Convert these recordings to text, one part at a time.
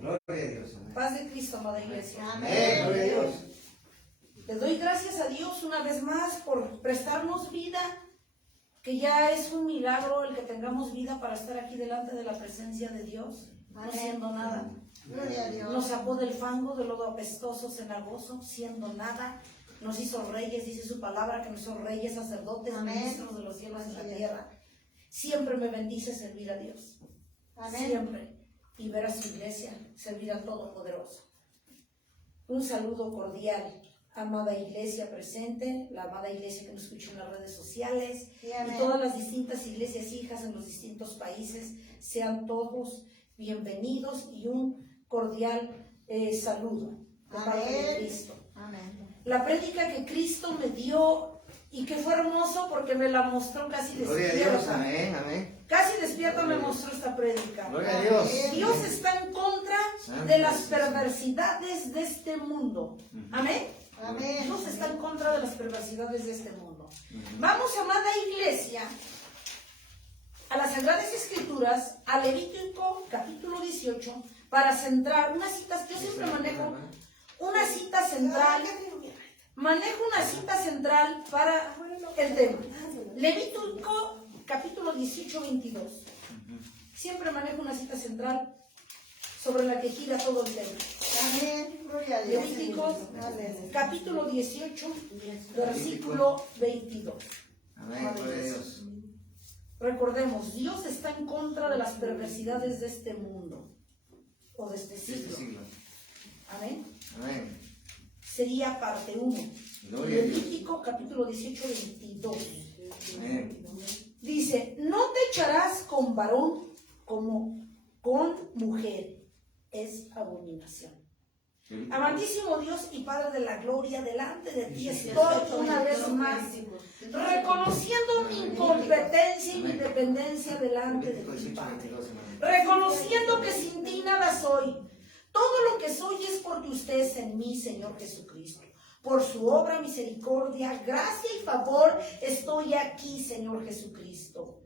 Gloria a Dios. Amén. Paz de Cristo, amada iglesia. Amén. Gloria a Dios. Les doy gracias a Dios una vez más por prestarnos vida, que ya es un milagro el que tengamos vida para estar aquí delante de la presencia de Dios, no siendo nada. Gloria a Dios. Nos sacó del fango, del lodo apestoso, cenagoso, siendo nada. Nos hizo reyes, dice su palabra, que nos hizo reyes, sacerdotes, Amén. ministros de los cielos y la tierra. Siempre me bendice servir a Dios. Amén. Siempre. Y ver a su iglesia servir al Todopoderoso. Un saludo cordial, amada iglesia presente, la amada iglesia que nos escucha en las redes sociales, Sí, amén. y todas las distintas iglesias hijas en los distintos países. Sean todos bienvenidos y un cordial saludo de parte de Amén. Cristo. Amén. La prédica que Cristo me dio y que fue hermoso porque me la mostró casi Gloria a Dios. despierta. Amén. Amén. Casi despierta me mostró esta prédica. Gloria a Dios. Dios está en contra de las perversidades de este mundo. Amén. Amén. Dios está en contra de las perversidades de este mundo. Vamos, amada iglesia, a las Sagradas Escrituras, a Levítico capítulo 18, para centrar unas citas. Yo siempre manejo una cita central. Manejo una cita central para el tema. Levítico capítulo 18, 22. Siempre manejo una cita central sobre la que gira todo el tema. Amén. Gloria a Dios. Levítico Amén. capítulo 18, versículo 22. Amén. Gloria a Dios. Recordemos, Dios está en contra de las perversidades de este mundo o de este siglo. Amén. Amén. Sería parte 1. Gloria a Dios. Levítico capítulo 18, 22. Amén. Dice, no te echarás con varón como con mujer. Es abominación. Amantísimo Dios y Padre de la gloria, delante de ti estoy una vez más, reconociendo mi incompetencia y mi dependencia delante de ti, Padre. Reconociendo que sin ti nada soy. Todo lo que soy es porque usted es en mí, Señor Jesucristo. Por su obra, misericordia, gracia y favor, estoy aquí, Señor Jesucristo.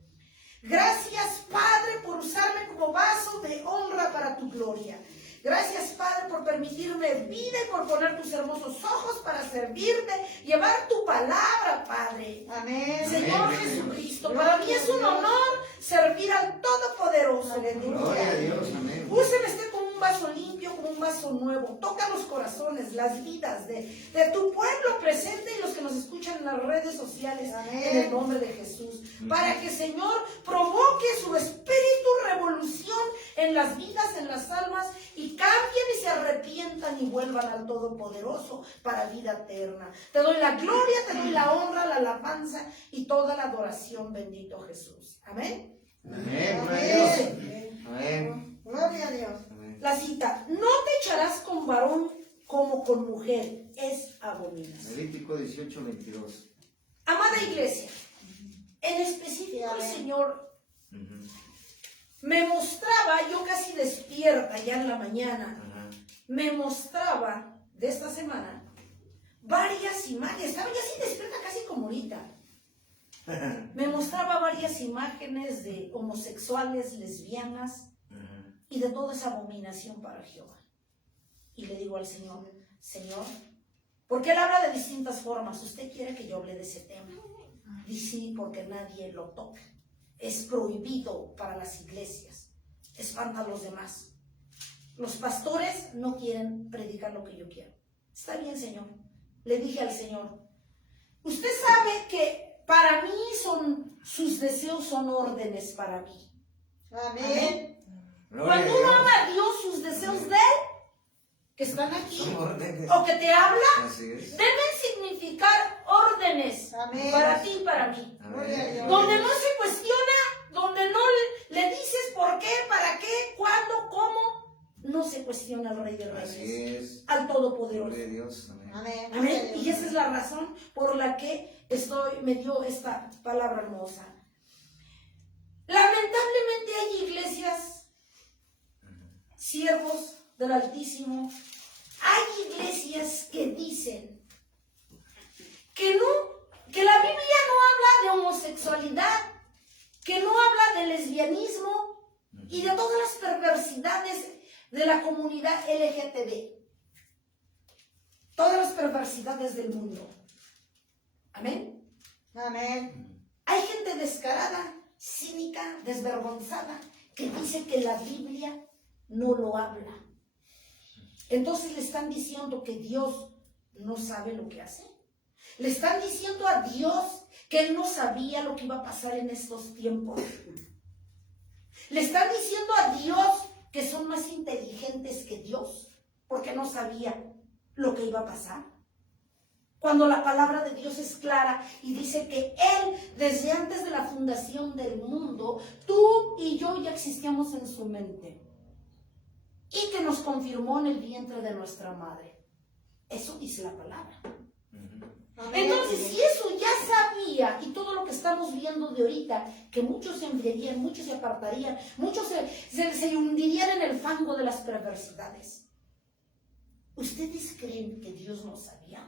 Gracias, Padre, por usarme como vaso de honra para tu gloria. Gracias, Padre, por permitirme vida y por poner tus hermosos ojos para servirte, llevar tu palabra, Padre. Amén. Señor Amén. Jesucristo, para mí es un honor servir al Todopoderoso. Gloria a Dios. Amén. Úseme este como un vaso limpio, como un vaso nuevo. Toca los corazones, las vidas de tu pueblo presente y los que nos escuchan en las redes sociales. Amén. En el nombre de Jesús. Para que, Señor, provoque su espíritu revolución en las vidas, en las almas, y cambien y se arrepientan y vuelvan al Todopoderoso para vida eterna. Te doy la gloria, te doy la honra, la alabanza y toda la adoración, bendito Jesús. Amén. Amén. Gloria a Dios. Amén. Amén. Gloria a Dios. Amén. La cita, no te echarás con varón como con mujer, es abominación. Levítico 18, 22. Amada iglesia, en específico el Señor me mostraba, yo casi despierta ya en la mañana, me mostraba de esta semana varias imágenes, estaba ya así despierta casi como ahorita. Me mostraba varias imágenes de homosexuales, lesbianas y de toda esa abominación para Jehová. Y le digo al Señor, Señor, porque Él habla de distintas formas, ¿usted quiere que yo hable de ese tema? Dice, sí, porque nadie lo toca. Es prohibido para las iglesias. Espanta a los demás. Los pastores no quieren predicar lo que yo quiero. Está bien, Señor. Le dije al Señor, usted sabe que para mí sus deseos son órdenes para mí. Amén. Gloria a Cuando uno Dios. ama a Dios, sus deseos de Él, que están aquí, Son órdenes. o que te habla, Así es. deben significar órdenes Amén. para ti y para mí. Gloria a Dios. Donde no se cuestiona, donde no le dices por qué, para qué, cuándo, cómo, no se cuestiona al Rey de Así Reyes, es. al Todopoderoso. Gloria a Dios. Amén. Amén. Amén. Y esa es la razón por la que me dio esta palabra hermosa. Lamentablemente hay iglesias, siervos del Altísimo, hay iglesias que dicen que la Biblia no habla de homosexualidad, que no habla de lesbianismo y de todas las perversidades de la comunidad LGTB, todas las perversidades del mundo. Amén. Amén. Hay gente descarada, cínica, desvergonzada, que dice que la Biblia no lo habla. Entonces le están diciendo que Dios no sabe lo que hace. Le están diciendo a Dios que Él no sabía lo que iba a pasar en estos tiempos. Le están diciendo a Dios que son más inteligentes que Dios, porque no sabía lo que iba a pasar. Cuando la palabra de Dios es clara y dice que Él, desde antes de la fundación del mundo, tú y yo ya existíamos en su mente. Y que nos confirmó en el vientre de nuestra madre. Eso dice la palabra. Amén. Entonces, si eso ya sabía, y todo lo que estamos viendo de ahorita, que muchos se enfriarían, muchos se apartarían, muchos se hundirían en el fango de las perversidades. ¿Ustedes creen que Dios no sabía?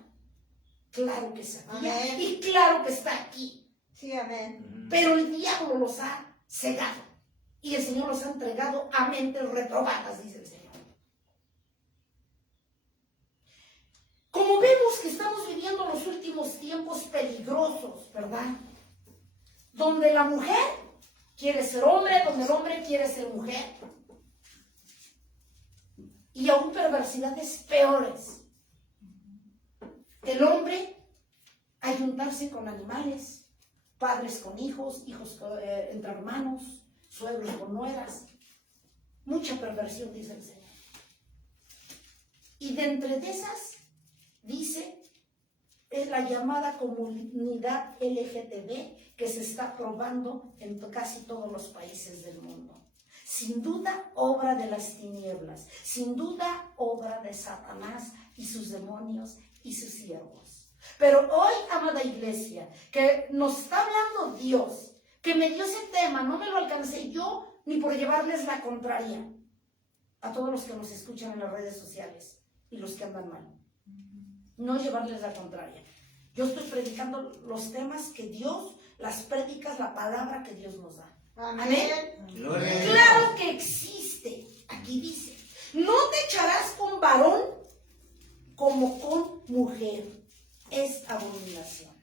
Claro que sabía. Amén. Y claro que está aquí. Sí, amén. Pero el diablo los ha cegado. Y el Señor los ha entregado a mentes reprobadas, dice el Señor. Como vemos que estamos viviendo los últimos tiempos peligrosos, ¿verdad? Donde la mujer quiere ser hombre, donde el hombre quiere ser mujer. Y aún perversidades peores. El hombre ayuntarse con animales, padres con hijos, hijos entre hermanos, suegros con nueras. Mucha perversión, dice el Señor. Y de entre de esas, dice, es la llamada comunidad LGTB que se está probando en casi todos los países del mundo. Sin duda, obra de las tinieblas. Sin duda, obra de Satanás y sus demonios y sus siervos. Pero hoy, amada iglesia, que nos está hablando Dios, que me dio ese tema, no me lo alcancé yo ni por llevarles la contraria a todos los que nos escuchan en las redes sociales y los que andan mal. No llevarles la contraria. Yo estoy predicando los temas que Dios, las prédicas, la palabra que Dios nos da. Amén. Gloria a Dios. Claro que existe. Aquí dice, no te echarás con varón como con mujer. Es abominación.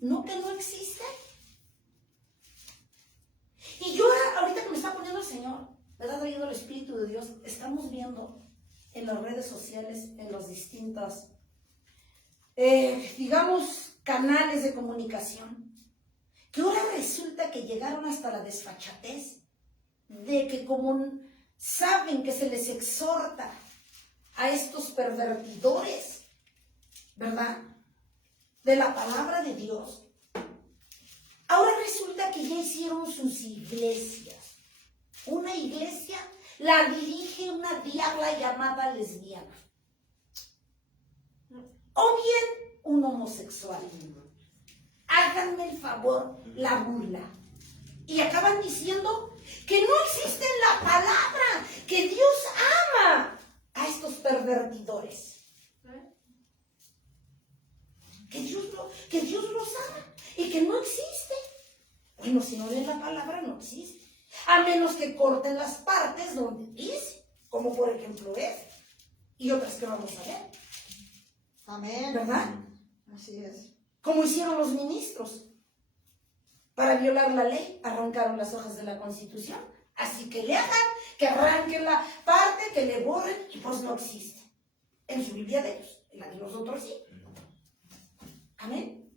¿No que no existe? Y yo ahorita que me está poniendo el Señor, me está trayendo el Espíritu de Dios, estamos viendo en las redes sociales, en los distintos, digamos, canales de comunicación, que ahora resulta que llegaron hasta la desfachatez de que como saben que se les exhorta a estos pervertidores, ¿verdad?, de la palabra de Dios, ahora resulta que ya hicieron sus iglesias. Una iglesia la dirige una diabla llamada lesbiana. O bien un homosexual. Háganme el favor, la burla. Y acaban diciendo que no existe en la palabra, que Dios ama a estos pervertidores. Que Dios los ama y que no existe. Bueno, si no leen la palabra, no existe. A menos que corten las partes donde dice, como por ejemplo y otras que vamos a ver. Amén. ¿Verdad? Así es. Como hicieron los ministros. Para violar la ley, arrancaron las hojas de la Constitución. Así que le hagan, que arranquen la parte, que le borren, y pues no existe. En su Biblia de ellos, en la de nosotros sí. Amén.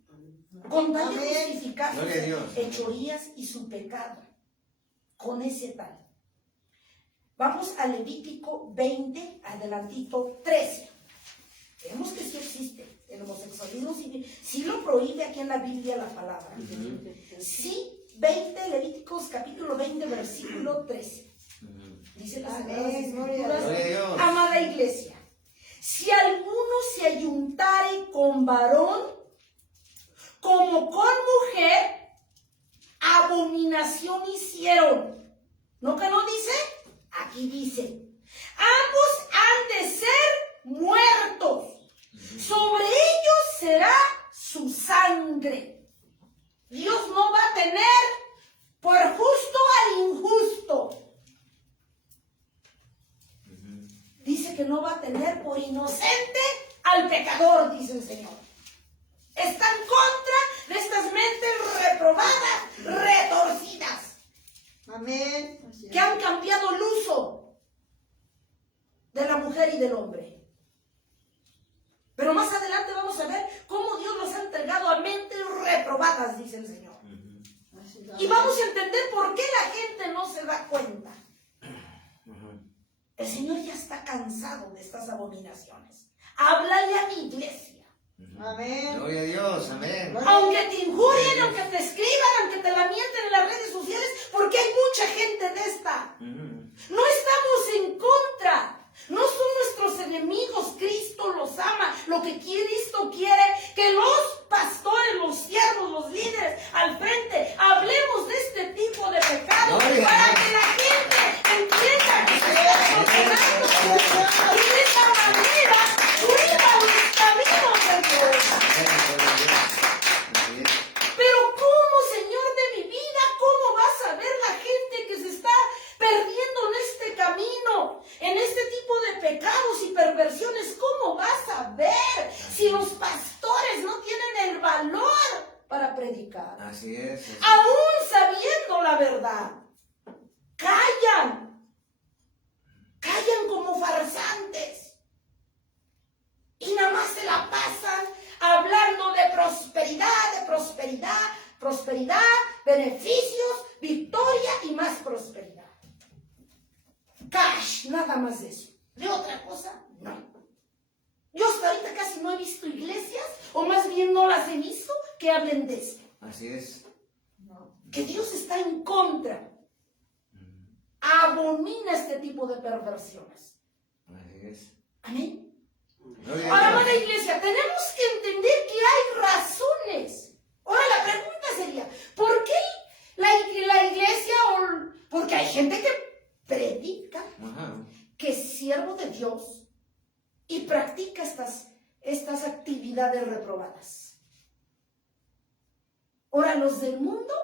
Con tal de Amén. justificar sus Gloria a Dios. hechorías y su pecado. Con ese tal. Vamos a Levítico 20, adelantito 13. Vemos que sí existe. El homosexualismo sí lo prohíbe aquí en la Biblia la palabra. Sí, 20, Levíticos capítulo 20, versículo 13. Dice las Amén, Sagradas gloria a Escrituras, Gloria a Dios. amada iglesia, si alguno se ayuntare con varón como con mujer, abominación hicieron. ¿No que no dice? Aquí dice, ambos han de ser muertos. Sobre ellos será su sangre. Dios no va a tener por justo al injusto. que no va a tener por inocente al pecador, dice el Señor. Está en contra de estas mentes reprobadas, retorcidas, Amén. Así es. que han cambiado el uso de la mujer y del hombre. Pero más adelante vamos a ver cómo Dios los ha entregado a mentes reprobadas, dice el Señor. Así es. Y vamos a entender por qué la gente no se da cuenta. El Señor ya está cansado de estas abominaciones. Háblale a mi iglesia. Amén. Gloria a Dios, amén. Aunque te injurien, aunque te escriban, aunque te lamenten en las redes sociales, porque hay mucha gente de esta. No estamos en contra. No son nuestros enemigos. Cristo los ama. Lo que Cristo quiere, que los pastores, los siervos, los líderes al frente, hablemos de este tipo de pecados Gloria. para que la gente entienda que se está condenando y de esa manera cuida los caminos de Dios. Pero ¿cómo, Señor de mi vida? ¿Cómo vas a ver la gente que se está perdiendo en este camino, en este tipo de pecados y perversiones? ¿Cómo vas a ver si los pastores no tienen el valor para predicar? Así es. Aún sabiendo la verdad, callan como farsantes y nada más se la pasan hablando de prosperidad, beneficios, victoria y más prosperidad. Cash, nada más de eso. De otra cosa, no. Yo hasta ahorita casi no he visto iglesias, o más bien no las he visto, que hablen de esto. Así es. Que Dios está en contra. Abomina este tipo de perversiones. Así es. Amén. Gloria Ahora, a amada Dios. iglesia, tenemos que entender que hay razones. Ahora, la pregunta sería, ¿por qué la iglesia? Porque hay gente que predica, Ajá. que es siervo de Dios y practica estas actividades reprobadas. Ahora, los del mundo,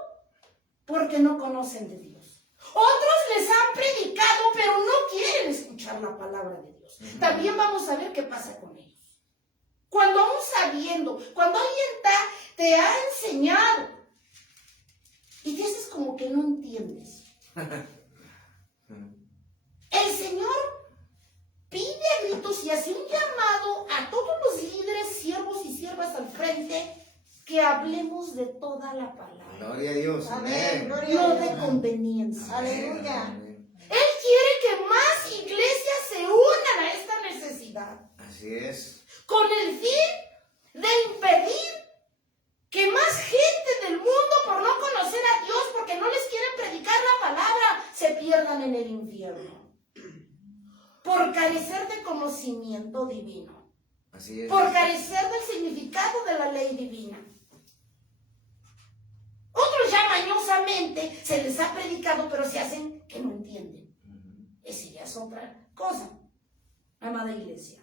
porque no conocen de Dios. Otros les han predicado, pero no quieren escuchar la palabra de Dios. También vamos a ver qué pasa con ellos. Cuando aún sabiendo, cuando alguien te ha enseñado y te haces como que no entiendes, el Señor pide a gritos y hace un llamado a todos los líderes, siervos y siervas al frente, que hablemos de toda la palabra, Gloria a Dios, Amén. amén. Gloria a no Dios. de conveniencia. Aleluya. Amén. Él quiere que más iglesias se unan a esta necesidad, Así es. con el fin de impedir que más gente del mundo, por no conocer a Dios, porque no les quieren predicar la palabra, se pierdan en el infierno. Por carecer de conocimiento divino. Así es. Por carecer del significado de la ley divina. Otros ya mañosamente se les ha predicado, pero se hacen que no entienden. Esa ya es otra cosa, amada iglesia.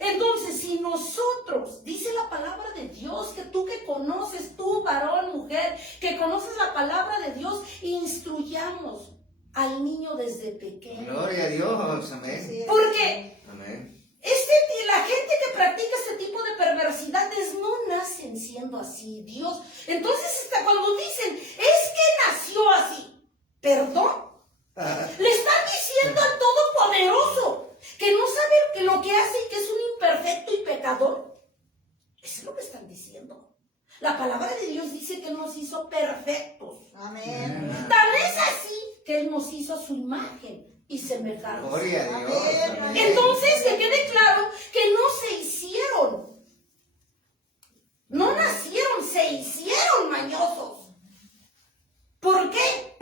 Entonces, si nosotros, dice la palabra de Dios, que tú que conoces, tú varón, mujer, que conoces la palabra de Dios, instruyamos al niño desde pequeño. Gloria a Dios, Así amén. es. Porque Amén. la gente que practica este tipo de perversidades no nacen siendo así, Dios. Entonces, hasta cuando dicen, es que nació así, perdón, le están diciendo al Todopoderoso que no sabe que lo que hace y que es un imperfecto y pecador. Eso es lo que están diciendo. La palabra de Dios dice que nos hizo perfectos. Amén. Tan es así que Él nos hizo a su imagen y semejanza. Gloria a Dios, Amén. amén. Entonces, que quede claro que no se hicieron. No nacieron, se hicieron mañosos. ¿Por qué?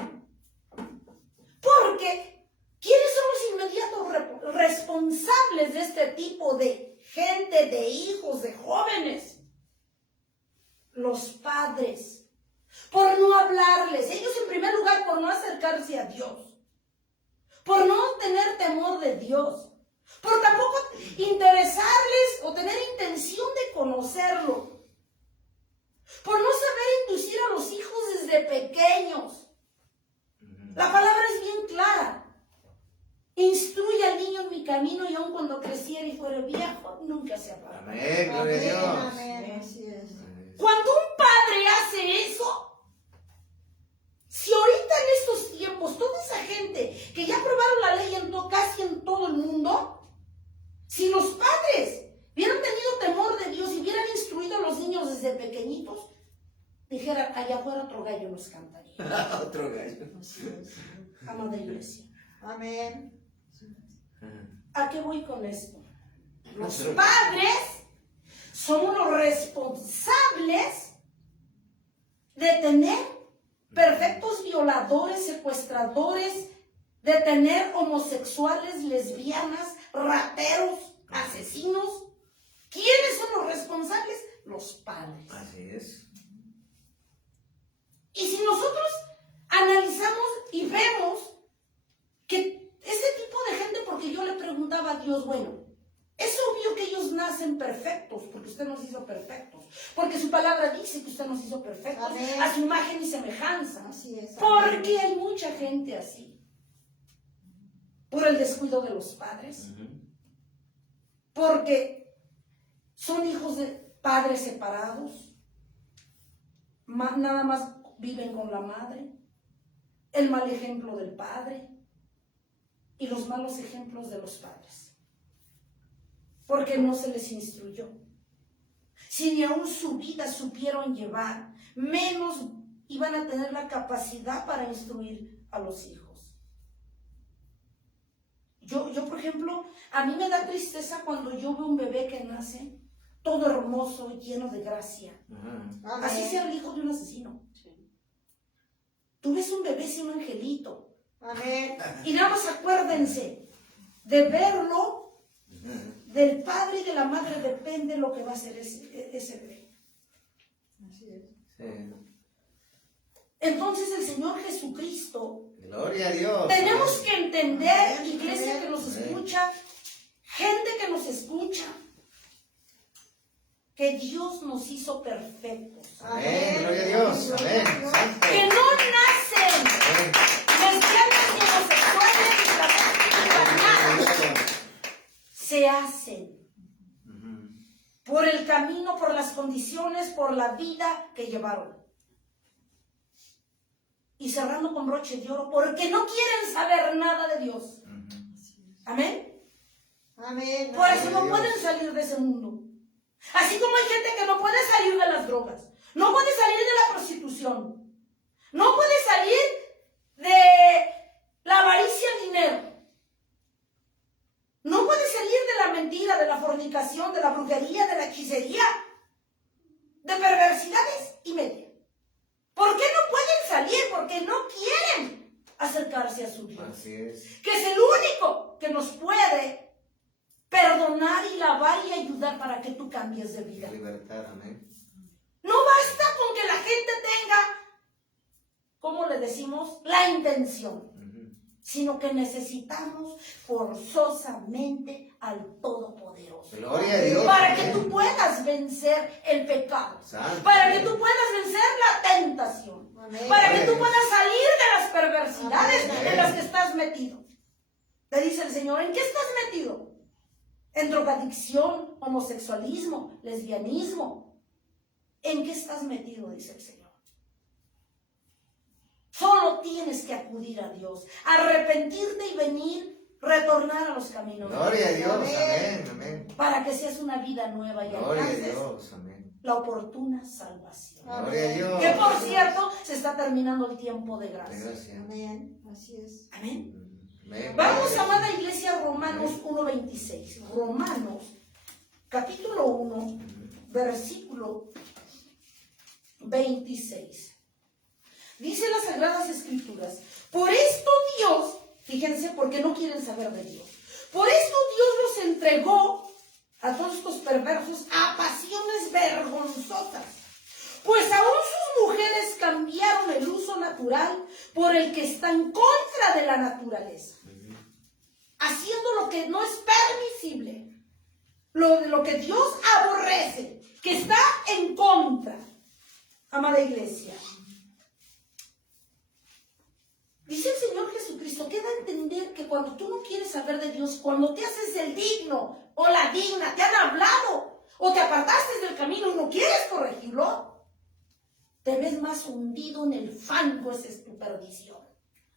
Porque ¿quiénes son los inmediatos responsables de este tipo de gente, de hijos, de jóvenes? Los padres. Por no hablarles. Ellos en primer lugar por no acercarse a Dios. Por no tener temor de Dios. Por tampoco interesarles o tener intención de conocerlo. Por no saber inducir a los hijos desde pequeños. La palabra es bien clara. Instruye al niño en mi camino y aun cuando creciera y fuera viejo, nunca se apaga. Amén, gloria a Dios. Amén. Así es. Cuando un padre hace eso, si ahorita en estos tiempos toda esa gente que ya aprobaron la ley casi en todo el mundo, si los padres hubieran tenido temor de Dios y hubieran instruido a los niños desde pequeñitos, dijera, allá afuera otro gallo nos cantaría. Otro gallo. Así es. Amada iglesia, Amén. ¿a qué voy con esto? Los padres somos los responsables de tener perfectos violadores, secuestradores, de tener homosexuales, lesbianas, rateros, asesinos. ¿Quiénes son los responsables? Los padres. Así es. Y si nosotros analizamos y vemos que ese tipo de gente, porque yo le preguntaba a Dios, bueno, es obvio que ellos nacen perfectos, porque usted nos hizo perfectos, porque su palabra dice que usted nos hizo perfectos, Amén. a su imagen y semejanza. Así es. Porque hay mucha gente así, por el descuido de los padres, porque son hijos de padres separados, nada más viven con la madre, el mal ejemplo del padre y los malos ejemplos de los padres, porque no se les instruyó. Si ni aún su vida supieron llevar, menos iban a tener la capacidad para instruir a los hijos. Yo, por ejemplo, a mí me da tristeza cuando yo veo un bebé que nace todo hermoso y lleno de gracia. Amén. Así sea el hijo de un asesino. Tú ves un bebé sin un angelito. Amén. Y nada más acuérdense de verlo, del padre y de la madre depende lo que va a hacer ese bebé. Así es. Sí. Entonces el Señor Jesucristo, Gloria a Dios. tenemos que entender, Amén. iglesia que nos Amén. escucha, gente que nos escucha, que Dios nos hizo perfectos. Amén, gloria a Dios. Amén. Santo. Que no nacen Amén. lesbianas ni homosexuales ni travestis ni nada. Se hacen por el camino, por las condiciones, por la vida que llevaron. Y cerrando con broche de oro, porque no quieren saber nada de Dios. Amén. Amén. Por eso no Dios. pueden salir de ese mundo. Así como hay gente que no puede salir de las drogas, no puede salir de la prostitución, no puede salir de la avaricia al dinero, no puede salir de la mentira, de la fornicación, de la brujería, de la hechicería, de perversidades y media. ¿Por qué no pueden salir? Porque no quieren acercarse a su Dios, Así es. que es el único que nos puede perdonar y lavar y ayudar para que tú cambies de vida. Libertad, amén. No basta con que la gente tenga, ¿cómo le decimos? La intención, sino que necesitamos forzosamente al Todopoderoso. Gloria a Dios. Para amén. que tú puedas vencer el pecado. Santo. Para que tú puedas vencer la tentación. Amén. Para que tú puedas salir de las perversidades Amén. en las que estás metido. Te dice el Señor, ¿en qué estás metido? En drogadicción, homosexualismo, lesbianismo. ¿En qué estás metido? Dice el Señor. Solo tienes que acudir a Dios, arrepentirte y venir, retornar a los caminos. Gloria a Dios. Amén. Amén. Amén. Para que seas una vida nueva y Gloria a alcances Dios. Amén. la oportuna salvación. Gloria a Dios. Que por cierto, se está terminando el tiempo de gracia. Gracias. Amén. Así es. Amén. Amén. Vamos, amada iglesia, a Romanos 1:26. Romanos, capítulo 1, versículo 26. Dice las Sagradas Escrituras, por esto Dios, fíjense, porque no quieren saber de Dios, por esto Dios los entregó a todos estos perversos a pasiones vergonzosas, pues aún sus mujeres cambiaron el uso natural por el que está en contra de la naturaleza, haciendo lo que no es permisible, lo que Dios aborrece, que está en contra. Amada iglesia, Dice el Señor Jesucristo que da a entender que cuando tú no quieres saber de Dios, cuando te haces el digno o la digna, te han hablado o te apartaste del camino y no quieres corregirlo, te ves más hundido en el fango, esa es tu perdición.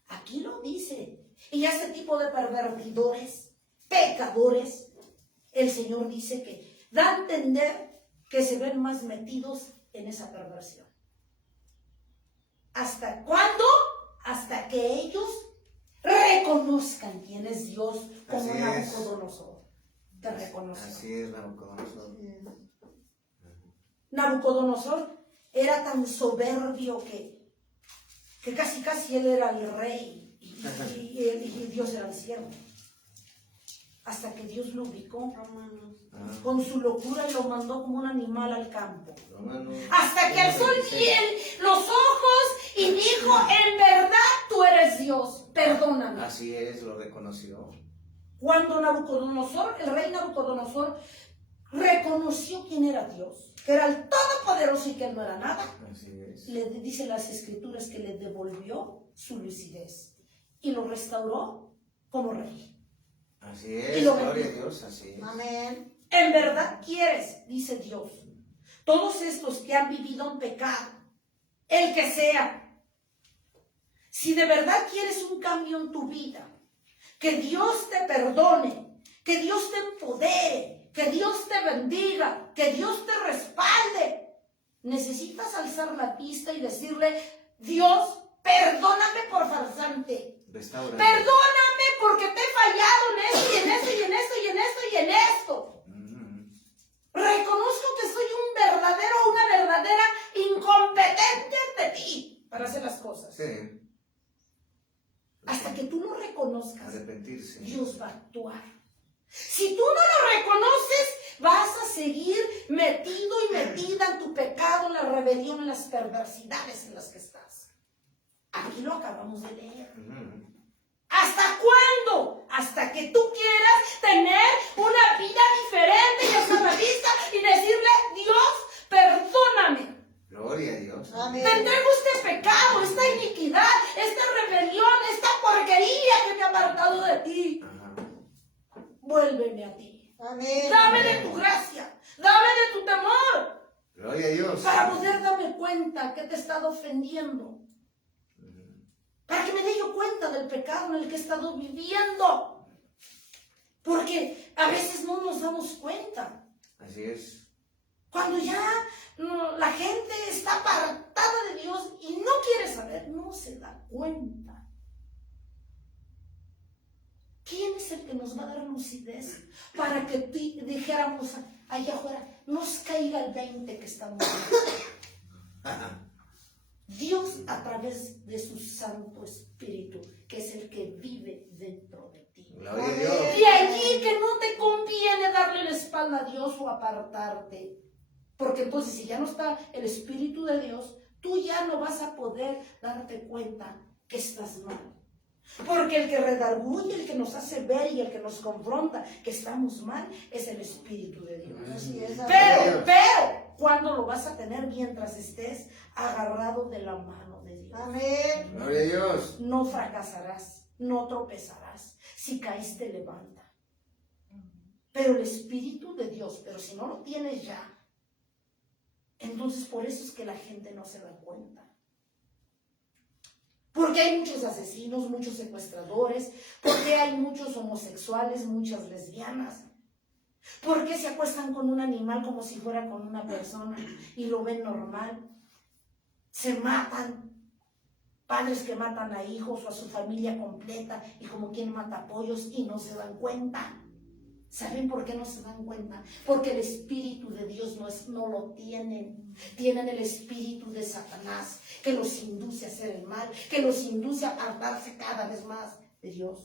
Aquí lo dice. Y a ese tipo de pervertidores, pecadores, el Señor dice que da a entender que se ven más metidos en esa perversión. ¿Hasta cuándo? Hasta que ellos reconozcan quién es Dios, como Así es. Nabucodonosor te reconoció. Así es, Nabucodonosor. Nabucodonosor era tan soberbio que casi él era el rey y Dios era el siervo. Hasta que Dios lo ubicó con su locura y lo mandó como un animal al campo. Hasta que alzó los ojos y dijo, en verdad tú eres Dios, perdóname. Así es, lo reconoció. Cuando Nabucodonosor, el rey Nabucodonosor, reconoció quién era Dios, que era el Todopoderoso y que él no era nada, Así es. le dice las Escrituras que le devolvió su lucidez y lo restauró como rey. Así Y es, lo gloria a bendijo. Dios, así es. Amén. En verdad quieres, dice Dios, todos estos que han vivido en pecado, el que sea, si de verdad quieres un cambio en tu vida, que Dios te perdone, que Dios te empodere, que Dios te bendiga, que Dios te respalde, necesitas alzar la vista y decirle, Dios, perdóname por farsante. Restaura. Perdóname porque te he fallado en esto y en esto y en esto y en esto y en esto. Reconozco que soy un verdadero o una verdadera incompetente ante ti para hacer las cosas. Sí. Hasta que tú lo reconozcas, Arrepentirse. Dios va a actuar. Si tú no lo reconoces, vas a seguir metido y metida en tu pecado, en la rebelión, en las perversidades en las que estás. Aquí lo acabamos de leer. ¿Hasta cuándo? Hasta que tú quieras tener una vida diferente y alzar la vista y decirle, Dios, perdóname. Gloria a Dios. Amén. Te entrego este pecado, esta iniquidad, esta rebelión, esta porquería que me ha apartado de ti. Vuélveme a ti. Amén. Dame de tu gracia, dame de tu temor, Gloria a Dios. para poder darme cuenta que te he estado ofendiendo. Para que me dé yo cuenta del pecado en el que he estado viviendo. Porque a veces no nos damos cuenta. Así es. Cuando ya la gente está apartada de Dios y no quiere saber, no se da cuenta. ¿Quién es el que nos va a dar lucidez para que dijéramos allá afuera, nos caiga el 20 que estamos viviendo? Dios a través de su Santo Espíritu, que es el que vive dentro de ti. Gloria a Dios. Y allí que no te conviene darle la espalda a Dios o apartarte. Porque entonces si ya no está el Espíritu de Dios, tú ya no vas a poder darte cuenta que estás mal. Porque el que redarguye, el que nos hace ver y el que nos confronta que estamos mal, es el Espíritu de Dios. Así es. Pero, ¿cuándo lo vas a tener? Mientras estés agarrado de la mano de Dios. Amén. Gloria a Dios. No fracasarás, no tropezarás. Si caes, te levanta. Pero el Espíritu de Dios, pero si no lo tienes ya, entonces por eso es que la gente no se da cuenta. Porque hay muchos asesinos, muchos secuestradores, porque hay muchos homosexuales, muchas lesbianas. ¿Por qué se acuestan con un animal como si fuera con una persona y lo ven normal? Se matan, padres que matan a hijos o a su familia completa y como quien mata pollos y no se dan cuenta. ¿Saben por qué no se dan cuenta? Porque el Espíritu de Dios no lo tienen. Tienen el espíritu de Satanás que los induce a hacer el mal, que los induce a apartarse cada vez más de Dios.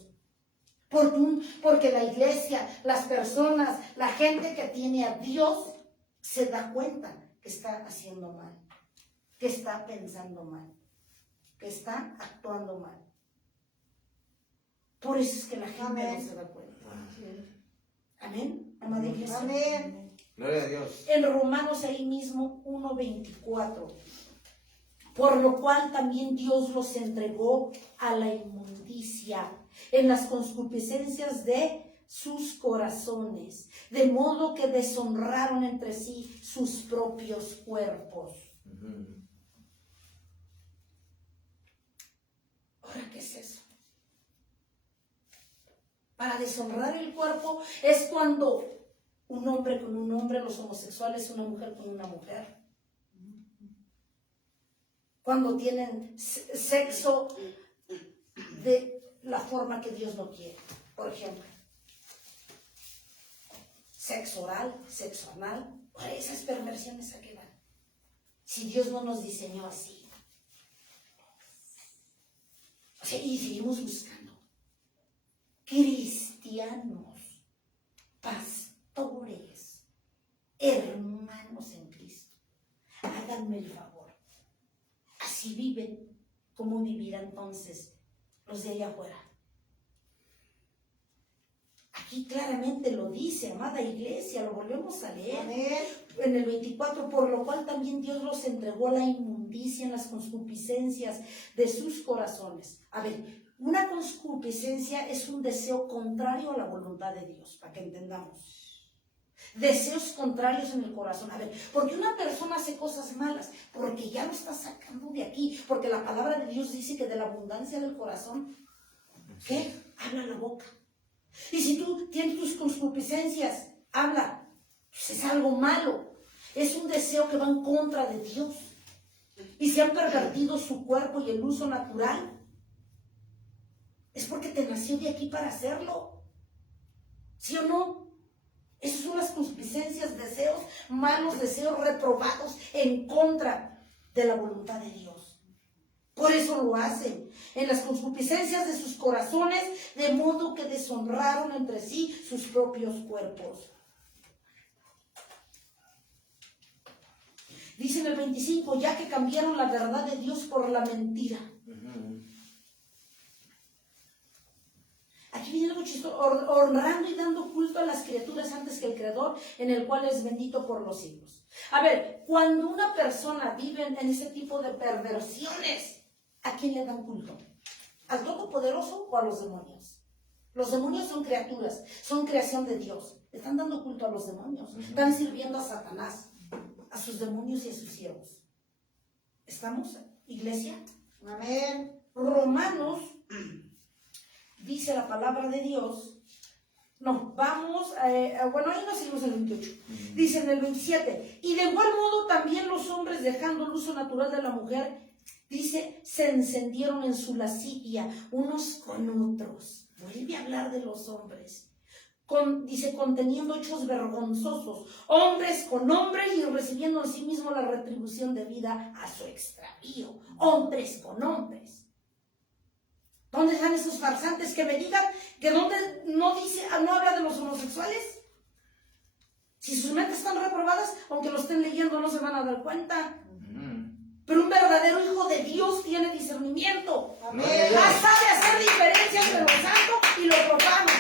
Porque la iglesia, las personas, la gente que tiene a Dios se da cuenta que está haciendo mal, que está pensando mal, que está actuando mal. Por eso es que la gente no se da cuenta. Amén, amada iglesia. Amén. Gloria a Dios. En Romanos ahí mismo 1:24 por lo cual también Dios los entregó a la inmundicia en las concupiscencias de sus corazones, de modo que deshonraron entre sí sus propios cuerpos. Ahora, ¿qué es eso? Para deshonrar el cuerpo es cuando un hombre con un hombre, los homosexuales, una mujer con una mujer, cuando tienen sexo de la forma que Dios no quiere. Por ejemplo, sexo oral, sexo anal, por esas perversiones a qué van. Si Dios no nos diseñó así. O sea, y seguimos buscando cristianos, pastores, hermanos en Cristo. Háganme el favor. Así viven, ¿cómo vivirán entonces los de allá afuera? Aquí claramente lo dice, amada iglesia, lo volvemos a leer. Amén. En el 24, por lo cual también Dios los entregó a la inmundicia en las concupiscencias de sus corazones. A ver, una concupiscencia es un deseo contrario a la voluntad de Dios, para que entendamos. Deseos contrarios en el corazón. A ver, porque una persona hace cosas malas, porque ya lo está sacando de aquí, porque la palabra de Dios dice que de la abundancia del corazón, ¿qué? Habla la boca. Y si tú tienes tus concupiscencias, habla, pues es algo malo, es un deseo que va en contra de Dios. Y si han pervertido su cuerpo y el uso natural, es porque te nació de aquí para hacerlo. ¿Sí o no? Esas son las concupiscencias, deseos, malos deseos reprobados en contra de la voluntad de Dios. Por eso lo hacen, en las concupiscencias de sus corazones, de modo que deshonraron entre sí sus propios cuerpos. Dice en el 25, ya que cambiaron la verdad de Dios por la mentira. Aquí viene algo chistoso, honrando y dando culto a las criaturas antes que el Creador, en el cual es bendito por los siglos. A ver, cuando una persona vive en ese tipo de perversiones, ¿a quién le dan culto? ¿Al Todopoderoso o a los demonios? Los demonios son criaturas, son creación de Dios. Están dando culto a los demonios. Están sirviendo a Satanás, a sus demonios y a sus siervos. ¿Estamos, iglesia? Amén. Romanos, dice la palabra de Dios. No, vamos, bueno, ahí nos seguimos en el 28. Dice en el 27, y de igual modo también los hombres, dejando el uso natural de la mujer, dice, se encendieron en su lascivia unos con otros. Vuelve a hablar de los hombres. Dice, conteniendo hechos vergonzosos, hombres con hombres y recibiendo en sí mismo la retribución debida a su extravío. Hombres con hombres. ¿Dónde están esos farsantes que me digan que donde no dice, no habla de los homosexuales? Si sus mentes están reprobadas, aunque lo estén leyendo, no se van a dar cuenta. Pero un verdadero hijo de Dios tiene discernimiento. Amén. Sabe hacer diferencia entre lo santo y lo profano.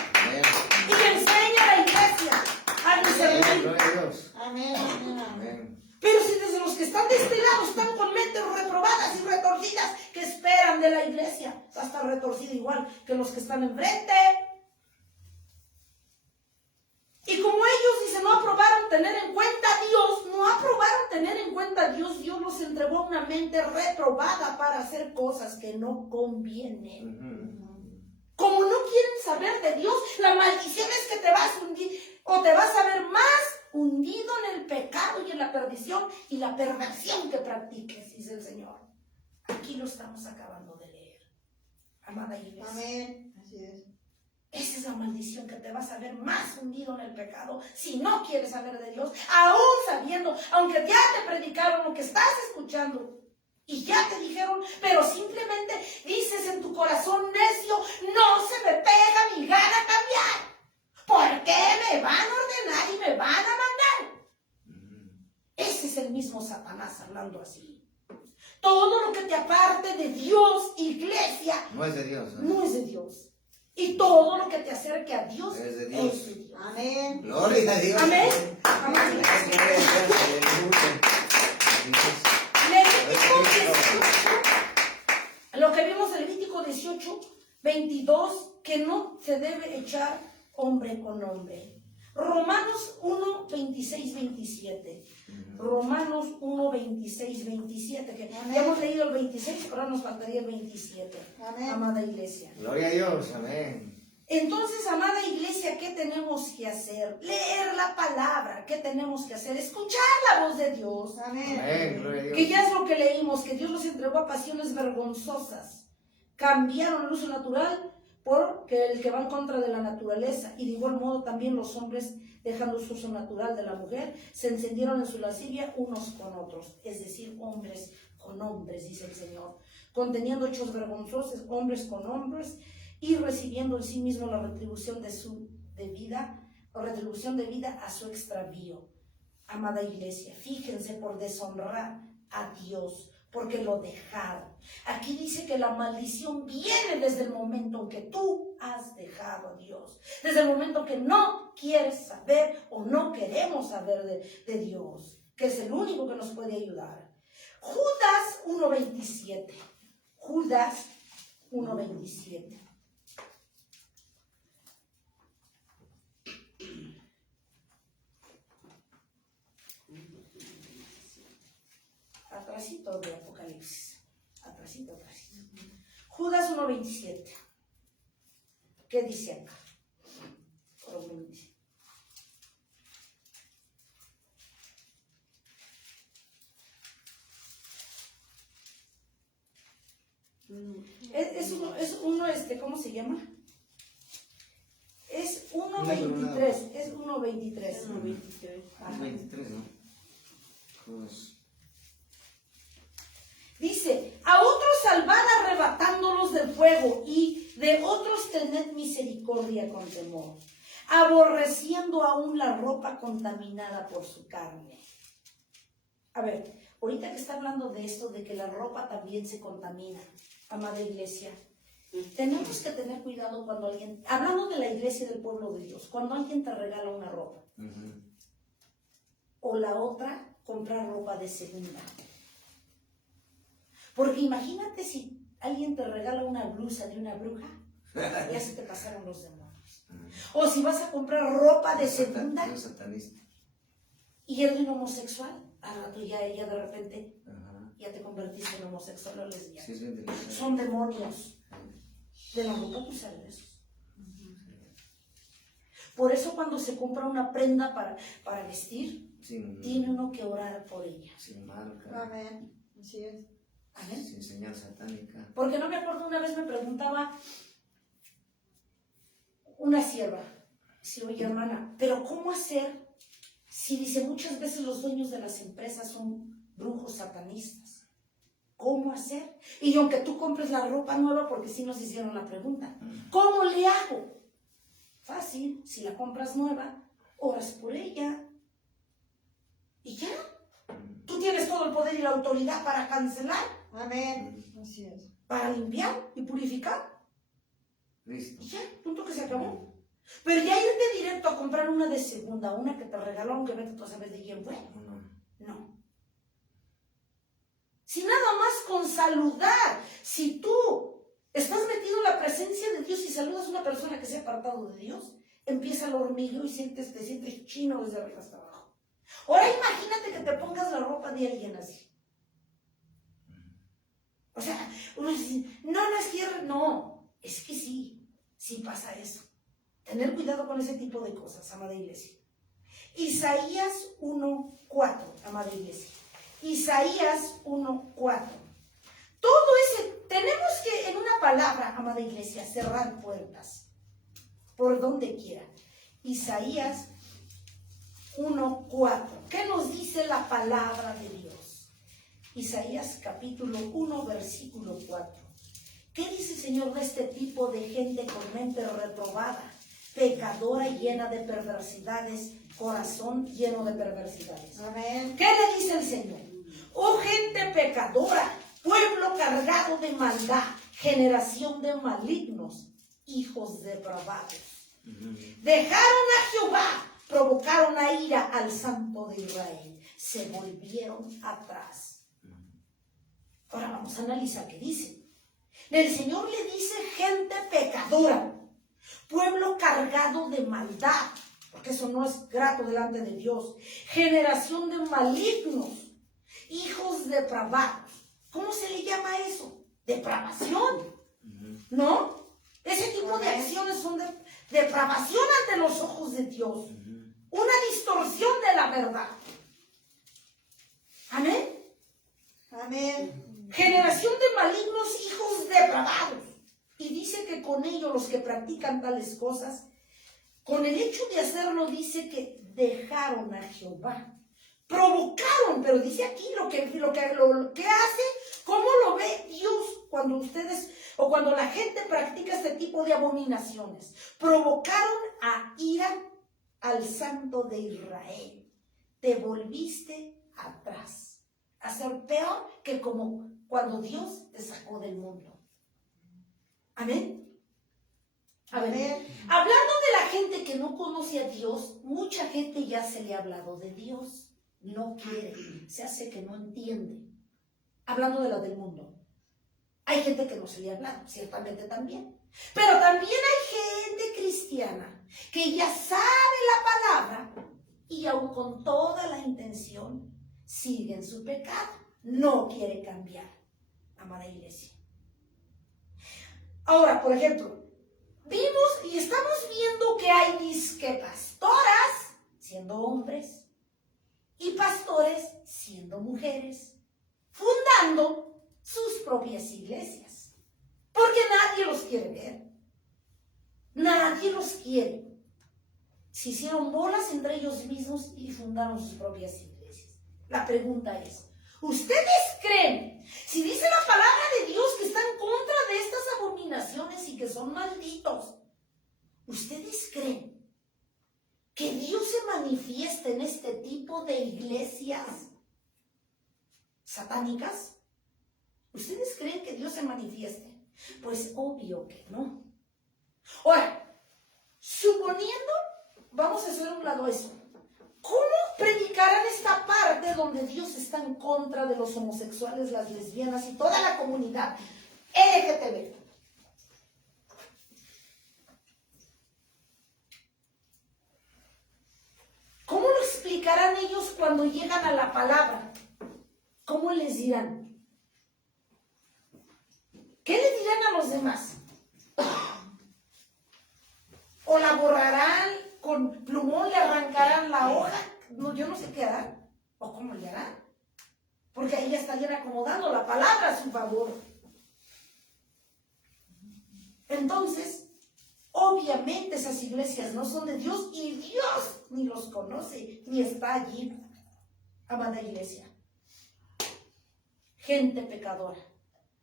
Y enseña a la iglesia a discernir. Gloria a Dios. Amén. Amén. Amén. Pero si desde los que están de este lado están con mentes reprobadas y retorcidas, ¿qué esperan de la iglesia? Va a estar retorcida igual que los que están enfrente. Y como ellos, dice, no aprobaron tener en cuenta a Dios, no aprobaron tener en cuenta a Dios, Dios los entregó a una mente reprobada para hacer cosas que no convienen. Como no quieren saber de Dios, la maldición es que te vas a hundir o te vas a ver más hundido en el pecado y en la perdición y la perversión que practiques, dice el Señor. Aquí lo estamos acabando de leer, amada iglesia. Amén. Así es. Esa es la maldición, que te vas a ver más hundido en el pecado si no quieres saber de Dios, aún sabiendo, aunque ya te predicaron lo que estás escuchando y ya te dijeron, pero simplemente dices en tu corazón necio, no se me pega mi gana cambiar. ¿Por qué me van a ordenar y me van a mandar? Ese es el mismo Satanás hablando así. Todo lo que te aparte de Dios, iglesia, No es de Dios. no es de Dios. Y todo lo que te acerque a Dios Es de Dios. es de Dios. Amén. Gloria a Dios. Amén. Amén. Aleluya. Levítico 18. luchar hombre con hombre. Romanos 1, 26, 27. Romanos 1, 26, 27. Que ya hemos leído el 26, ahora nos faltaría el 27. Amén. Amada iglesia. Gloria a Dios. Amén. Entonces, amada iglesia, ¿qué tenemos que hacer? Leer la palabra. ¿Qué tenemos que hacer? Escuchar la voz de Dios. Amén. Amén. Gloria a Dios. Que ya es lo que leímos, que Dios los entregó a pasiones vergonzosas. Cambiaron el uso natural por el que va en contra de la naturaleza. Y de igual modo también los hombres, dejando su uso natural de la mujer, se encendieron en su lascivia unos con otros. Es decir, hombres con hombres, dice el Señor. Conteniendo hechos vergonzosos, hombres con hombres, y recibiendo en sí mismo la retribución de vida a su extravío. Amada iglesia, fíjense, por deshonrar a Dios, porque lo dejaron. Aquí dice que la maldición viene desde el momento en que tú has dejado a Dios, desde el momento que no quieres saber o no queremos saber de Dios, que es el único que nos puede ayudar. Judas 1:27. Judas 1:27. Atrasito de Apocalipsis. Atrasito. Judas 1:27. ¿Qué dice acá? 1:27. Es uno, ¿cómo se llama? Es 1:23. Es 1:23. 23, ¿no? Pues, dice, a otros salvad arrebatándolos del fuego, y de otros tened misericordia con temor, aborreciendo aún la ropa contaminada por su carne. A ver, ahorita que está hablando de esto, de que la ropa también se contamina, amada iglesia, tenemos que tener cuidado cuando alguien, hablando de la iglesia del pueblo de Dios, cuando alguien te regala una ropa, o la otra, comprar ropa de segunda. Porque imagínate si alguien te regala una blusa de una bruja, ya se te pasaron los demonios. O si vas a comprar ropa de segunda Dios satanista. y eres un homosexual, al rato ya de repente ya te convertiste en homosexual o lesbiana. Sí, es bien delicado. Son demonios de la ropa, pues salen esos. Por eso cuando se compra una prenda para vestir, tiene uno que orar por ella. Sin marca. Amén. Así es. ¿Amén? Sin señal satánica. Porque no me acuerdo, una vez me preguntaba una sierva, sí, oye hermana, pero ¿cómo hacer si dice muchas veces los dueños de las empresas son brujos satanistas? ¿Cómo hacer? Y aunque tú compres la ropa nueva, porque sí nos hicieron la pregunta, ¿cómo le hago? Fácil, si la compras nueva, oras por ella y ya. Tú tienes todo el poder y la autoridad para cancelar, Amén. Así es. para limpiar y purificar. Listo. Y ya, punto que se acabó. Pero ya irte directo a comprar una de segunda, una que te regaló, aunque vete tú a saber de quién fue. No. Si nada más con saludar, si tú estás metido en la presencia de Dios y saludas a una persona que se ha apartado de Dios, empieza el hormigueo y te sientes chino desde arriba hasta abajo. Ahora imagínate que te pongas la ropa de alguien así. O sea, uno dice, no es que no, es que sí pasa eso. Tener cuidado con ese tipo de cosas, amada iglesia. Isaías 1:4, amada iglesia. Isaías 1:4. Todo ese, tenemos que en una palabra, amada iglesia, cerrar puertas. Por donde quiera. Isaías 1:4. ¿Qué nos dice la palabra de Dios? Isaías capítulo 1, versículo 4. ¿Qué dice el Señor de este tipo de gente con mente reprobada, pecadora y llena de perversidades, corazón lleno de perversidades? Amén. ¿Qué le dice el Señor? Oh gente pecadora, pueblo cargado de maldad, generación de malignos, hijos depravados. Dejaron a Jehová, provocaron a ira al Santo de Israel, se volvieron atrás. Ahora vamos a analizar qué dice. El Señor le dice gente pecadora. pueblo cargado de maldad, porque eso no es grato delante de Dios, generación de malignos, hijos depravados. ¿Cómo se le llama eso? Depravación, ¿no? Ese tipo de acciones son depravación ante los ojos de Dios, una distorsión de la verdad. Amén. Amén. Generación de malignos, hijos depravados. Y dice que con ellos los que practican tales cosas, con el hecho de hacerlo, dice que dejaron a Jehová. Provocaron, pero dice aquí lo que hace, cómo lo ve Dios cuando ustedes o cuando la gente practica este tipo de abominaciones. Provocaron a ira al Santo de Israel. Te volviste atrás, a ser peor que como cuando Dios te sacó del mundo. Amén. Amén. Hablando de la gente que no conoce a Dios, mucha gente ya se le ha hablado de Dios. No quiere, se hace que no entiende. Hablando de la del mundo. Hay gente que no se le ha hablado, ciertamente también. Pero también hay gente cristiana que ya sabe la palabra y aun con toda la intención sigue en su pecado. No quiere cambiar, amada iglesia. Ahora, por ejemplo, vimos y estamos viendo que hay disque pastoras siendo hombres y pastores siendo mujeres, fundando sus propias iglesias. Porque nadie los quiere ver. Nadie los quiere. Se hicieron bolas entre ellos mismos y fundaron sus propias iglesias. La pregunta es, ¿ustedes creen, si dice la palabra de Dios que está en contra de estas abominaciones y que son malditos, ¿ustedes creen que Dios se manifieste en este tipo de iglesias satánicas? ¿Ustedes creen que Dios se manifieste? Pues obvio que no. Ahora, suponiendo, vamos a hacer a un lado eso, ¿cómo predicarán esta parte donde Dios está en contra de los homosexuales, las lesbianas y toda la comunidad LGTB? ¿Cómo lo explicarán ellos cuando llegan a la palabra? ¿Cómo les dirán? ¿Qué le dirán a los demás? ¿O la borrarán con plumón, le arrancarán la hoja? No, yo no sé qué harán. ¿O cómo le harán? Porque ahí ya estarían acomodando la palabra a su favor. Entonces, obviamente esas iglesias no son de Dios y Dios ni los conoce, ni está allí. Amada iglesia. Gente pecadora.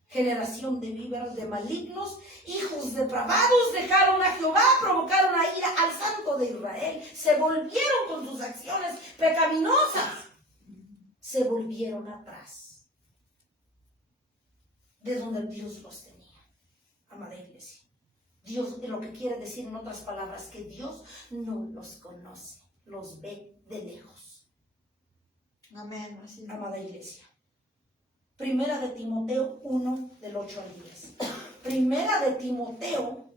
Generación de víboras, de malignos, hijos depravados, dejaron a Jehová, provocaron a ira al Santo de Israel, se volvieron con sus acciones pecaminosas, se volvieron atrás de donde Dios los tenía. Amada iglesia, Dios, lo que quiere decir en otras palabras, que Dios no los conoce, los ve de lejos. Amén. Así es. Amada iglesia. Primera de Timoteo 1, del 8 al 10. Primera de Timoteo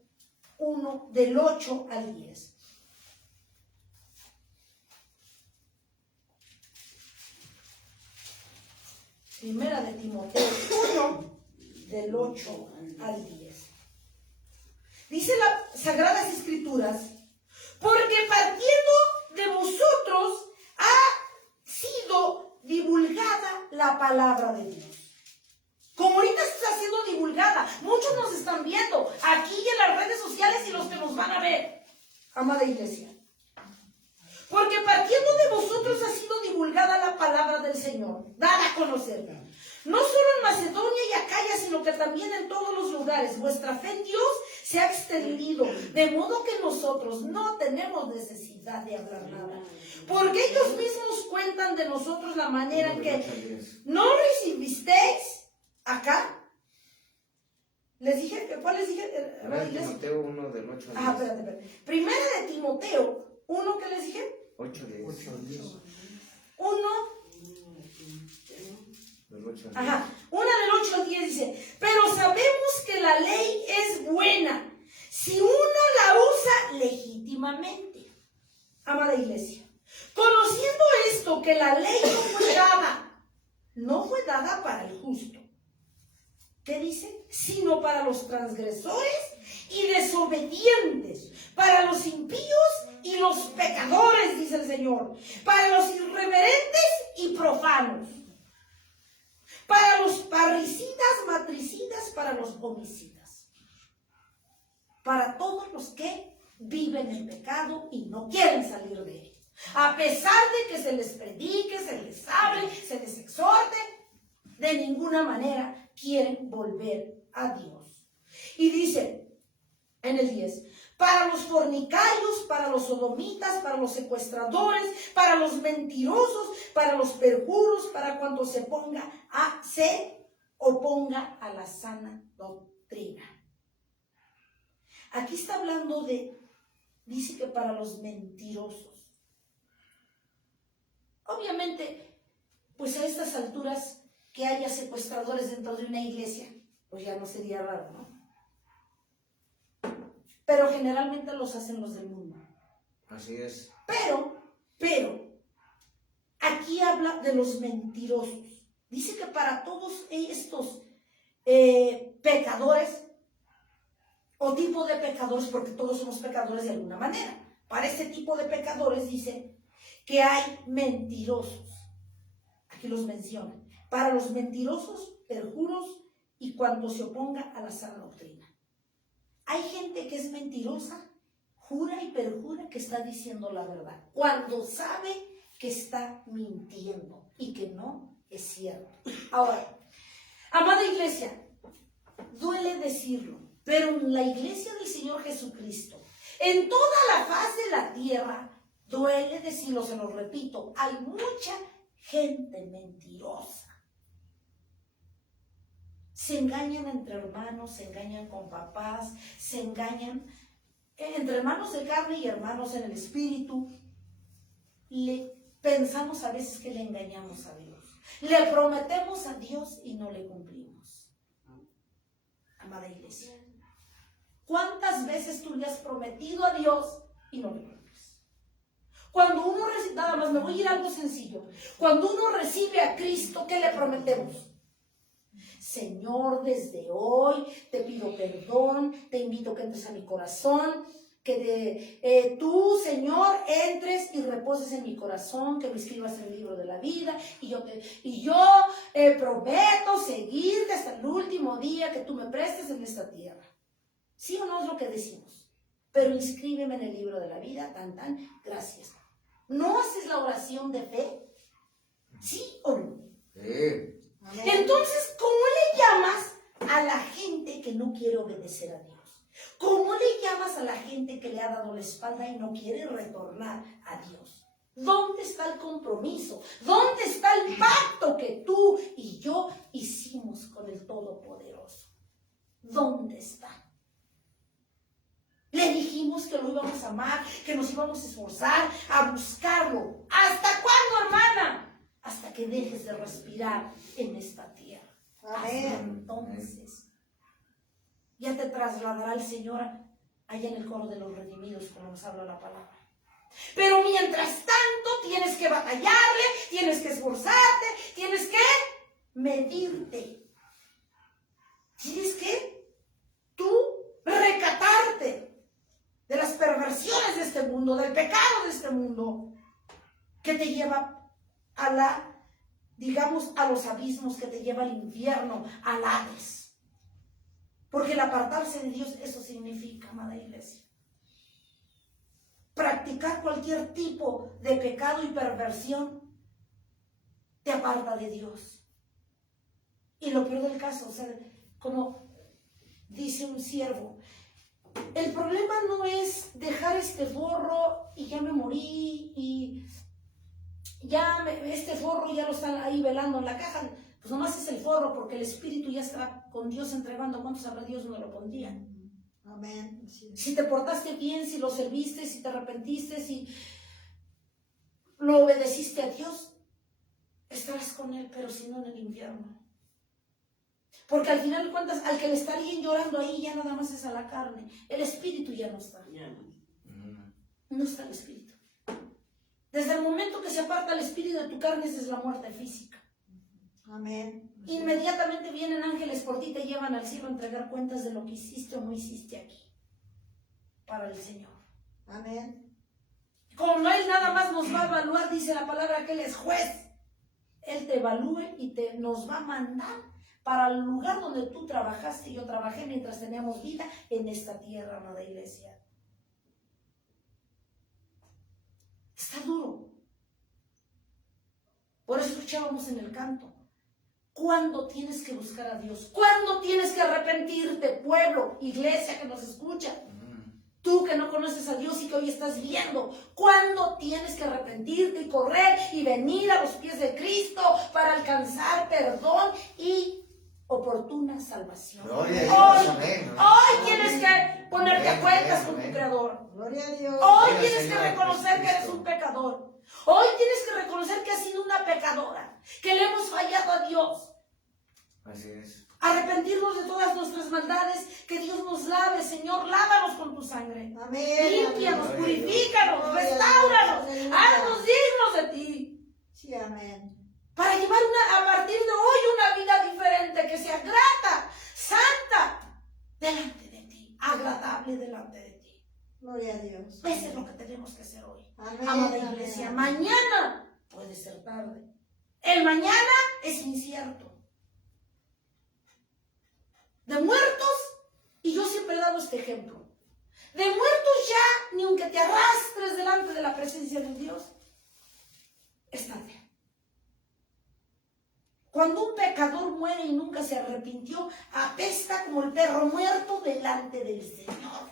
1, del 8 al 10. Primera de Timoteo 1, del 8 al 10. Dice las Sagradas Escrituras, porque partiendo de vosotros ha sido divulgada la palabra de Dios. Como ahorita está siendo divulgada, muchos nos están viendo aquí y en las redes sociales y los que nos van a ver, amada iglesia. Porque partiendo de vosotros ha sido divulgada la palabra del Señor, dada a conocer. No solo en Macedonia y Acaya, sino que también en todos los lugares. Vuestra fe en Dios se ha extendido, de modo que nosotros no tenemos necesidad de hablar nada. Porque ellos mismos cuentan de nosotros la manera en que no recibisteis acá. Les dije, ¿cuál les dije? Timoteo 1 del 8 al 10. Espérate. Primera de Timoteo 1, ¿qué les dije? 8 al 10. 1. Del 8 al 10. Una del 8 al 10 dice, pero sabemos que la ley es buena si uno la usa legítimamente. Amada iglesia, conociendo esto, que la ley no fue dada para el justo. ¿Qué dice? Sino para los transgresores y desobedientes, para los impíos y los pecadores, dice el Señor, para los irreverentes y profanos, para los parricidas, matricidas, para los homicidas, para todos los que viven en pecado y no quieren salir de él. A pesar de que se les predique, se les hable, se les exhorte, de ninguna manera quieren volver a Dios. Y dice en el 10, para los fornicarios, para los sodomitas, para los secuestradores, para los mentirosos, para los perjuros, para cuanto se oponga a la sana doctrina. Aquí está hablando dice que para los mentirosos. Obviamente, pues a estas alturas que haya secuestradores dentro de una iglesia, pues ya no sería raro, ¿no? Pero generalmente los hacen los del mundo. Así es. Pero, aquí habla de los mentirosos. Dice que para todos estos pecadores, o tipo de pecadores, porque todos somos pecadores de alguna manera, para este tipo de pecadores dice que hay mentirosos. Aquí los menciona. Para los mentirosos, perjuros y cuanto se oponga a la sana doctrina. Hay gente que es mentirosa, jura y perjura que está diciendo la verdad, cuando sabe que está mintiendo y que no es cierto. Ahora, amada iglesia, duele decirlo, pero en la iglesia del Señor Jesucristo, en toda la faz de la tierra, duele decirlo, se lo repito, hay mucha gente mentirosa. Se engañan entre hermanos, se engañan con papás, se engañan entre hermanos de carne y hermanos en el espíritu. Pensamos a veces que le engañamos a Dios. Le prometemos a Dios y no le cumplimos. Amada iglesia, ¿cuántas veces tú le has prometido a Dios y no le cumples? Cuando uno recibe, nada más me voy a ir a algo sencillo. Cuando uno recibe a Cristo, ¿qué le prometemos? Señor, desde hoy te pido perdón, te invito a que entres a mi corazón, que tú, Señor, entres y reposes en mi corazón, que me escribas en el libro de la vida, y yo prometo seguirte hasta el último día que tú me prestes en esta tierra. ¿Sí o no es lo que decimos? Pero inscríbeme en el libro de la vida, gracias. ¿No haces la oración de fe? ¿Sí o no? Sí. Entonces, ¿cómo le llamas a la gente que no quiere obedecer a Dios? ¿Cómo le llamas a la gente que le ha dado la espalda y no quiere retornar a Dios? ¿Dónde está el compromiso? ¿Dónde está el pacto que tú y yo hicimos con el Todopoderoso? ¿Dónde está? Le dijimos que lo íbamos a amar, que nos íbamos a esforzar, a buscarlo. ¿Hasta cuándo, hermana? Hasta que dejes de respirar en esta tierra. Amén. Hasta entonces ya te trasladará el Señor allá en el coro de los redimidos, como nos habla la palabra. Pero mientras tanto tienes que batallarle, tienes que esforzarte, tienes que medirte. Tienes que tú recatarte de las perversiones de este mundo, del pecado de este mundo, que te lleva a los abismos, que te lleva al infierno, al Hades. Porque el apartarse de Dios, eso significa, amada iglesia, practicar cualquier tipo de pecado y perversión te aparta de Dios. Y lo peor del caso, o sea, como dice un siervo, el problema no es dejar este forro y ya me morí y este forro ya lo están ahí velando en la caja. Pues nomás es el forro, porque el espíritu ya está con Dios entregando. ¿Cuánto sabrá Dios no lo pondría? Amén. Si te portaste bien, si lo serviste, si te arrepentiste, si lo obedeciste a Dios, estarás con Él, pero si no, en el infierno. Porque al final de cuentas, al que le estarían llorando ahí ya nada más es a la carne. El espíritu ya no está. No está el espíritu. Desde el momento que se aparta el espíritu de tu carne, esa es la muerte física. Amén. Inmediatamente vienen ángeles por ti y te llevan al cielo a entregar cuentas de lo que hiciste o no hiciste aquí. Para el Señor. Amén. Como Él nada más nos va a evaluar, dice la palabra que Él es juez. Él te evalúe y nos va a mandar para el lugar donde tú trabajaste y yo trabajé mientras teníamos vida en esta tierra, amada iglesia. Está duro. Por eso escuchábamos en el canto. ¿Cuándo tienes que buscar a Dios? ¿Cuándo tienes que arrepentirte, pueblo, iglesia que nos escucha? Tú que no conoces a Dios y que hoy estás viendo, ¿cuándo tienes que arrepentirte y correr y venir a los pies de Cristo para alcanzar perdón y oportuna salvación? Gloria a Dios, Hoy, amén. hoy tienes que ponerte a Amén, cuentas amén, con tu amén. Creador. Gloria a Dios. Hoy Gloria al tienes que Señor reconocer que eres Jesucristo. un pecador. Hoy tienes que reconocer que has sido una pecadora, que le hemos fallado a Dios. Así es. Arrepentirnos de todas nuestras maldades, que Dios nos lave, Señor, lávanos con tu sangre. Amén. Límpianos, Amén. purifícanos, Gloria a Dios. restáuranos, Aleluya. haznos dignos de ti. Sí, amén. Para llevar a partir de hoy una vida diferente, que sea grata, santa, delante de ti, agradable delante de ti. Gloria a Dios. Eso es lo que tenemos que hacer hoy. Amén. Amada iglesia, Amén. mañana puede ser tarde. El mañana es incierto. De muertos, y yo siempre he dado este ejemplo, de muertos ya, ni aunque te arrastres delante de la presencia de Dios, es tarde. Cuando un pecador muere y nunca se arrepintió, apesta como el perro muerto delante del Señor.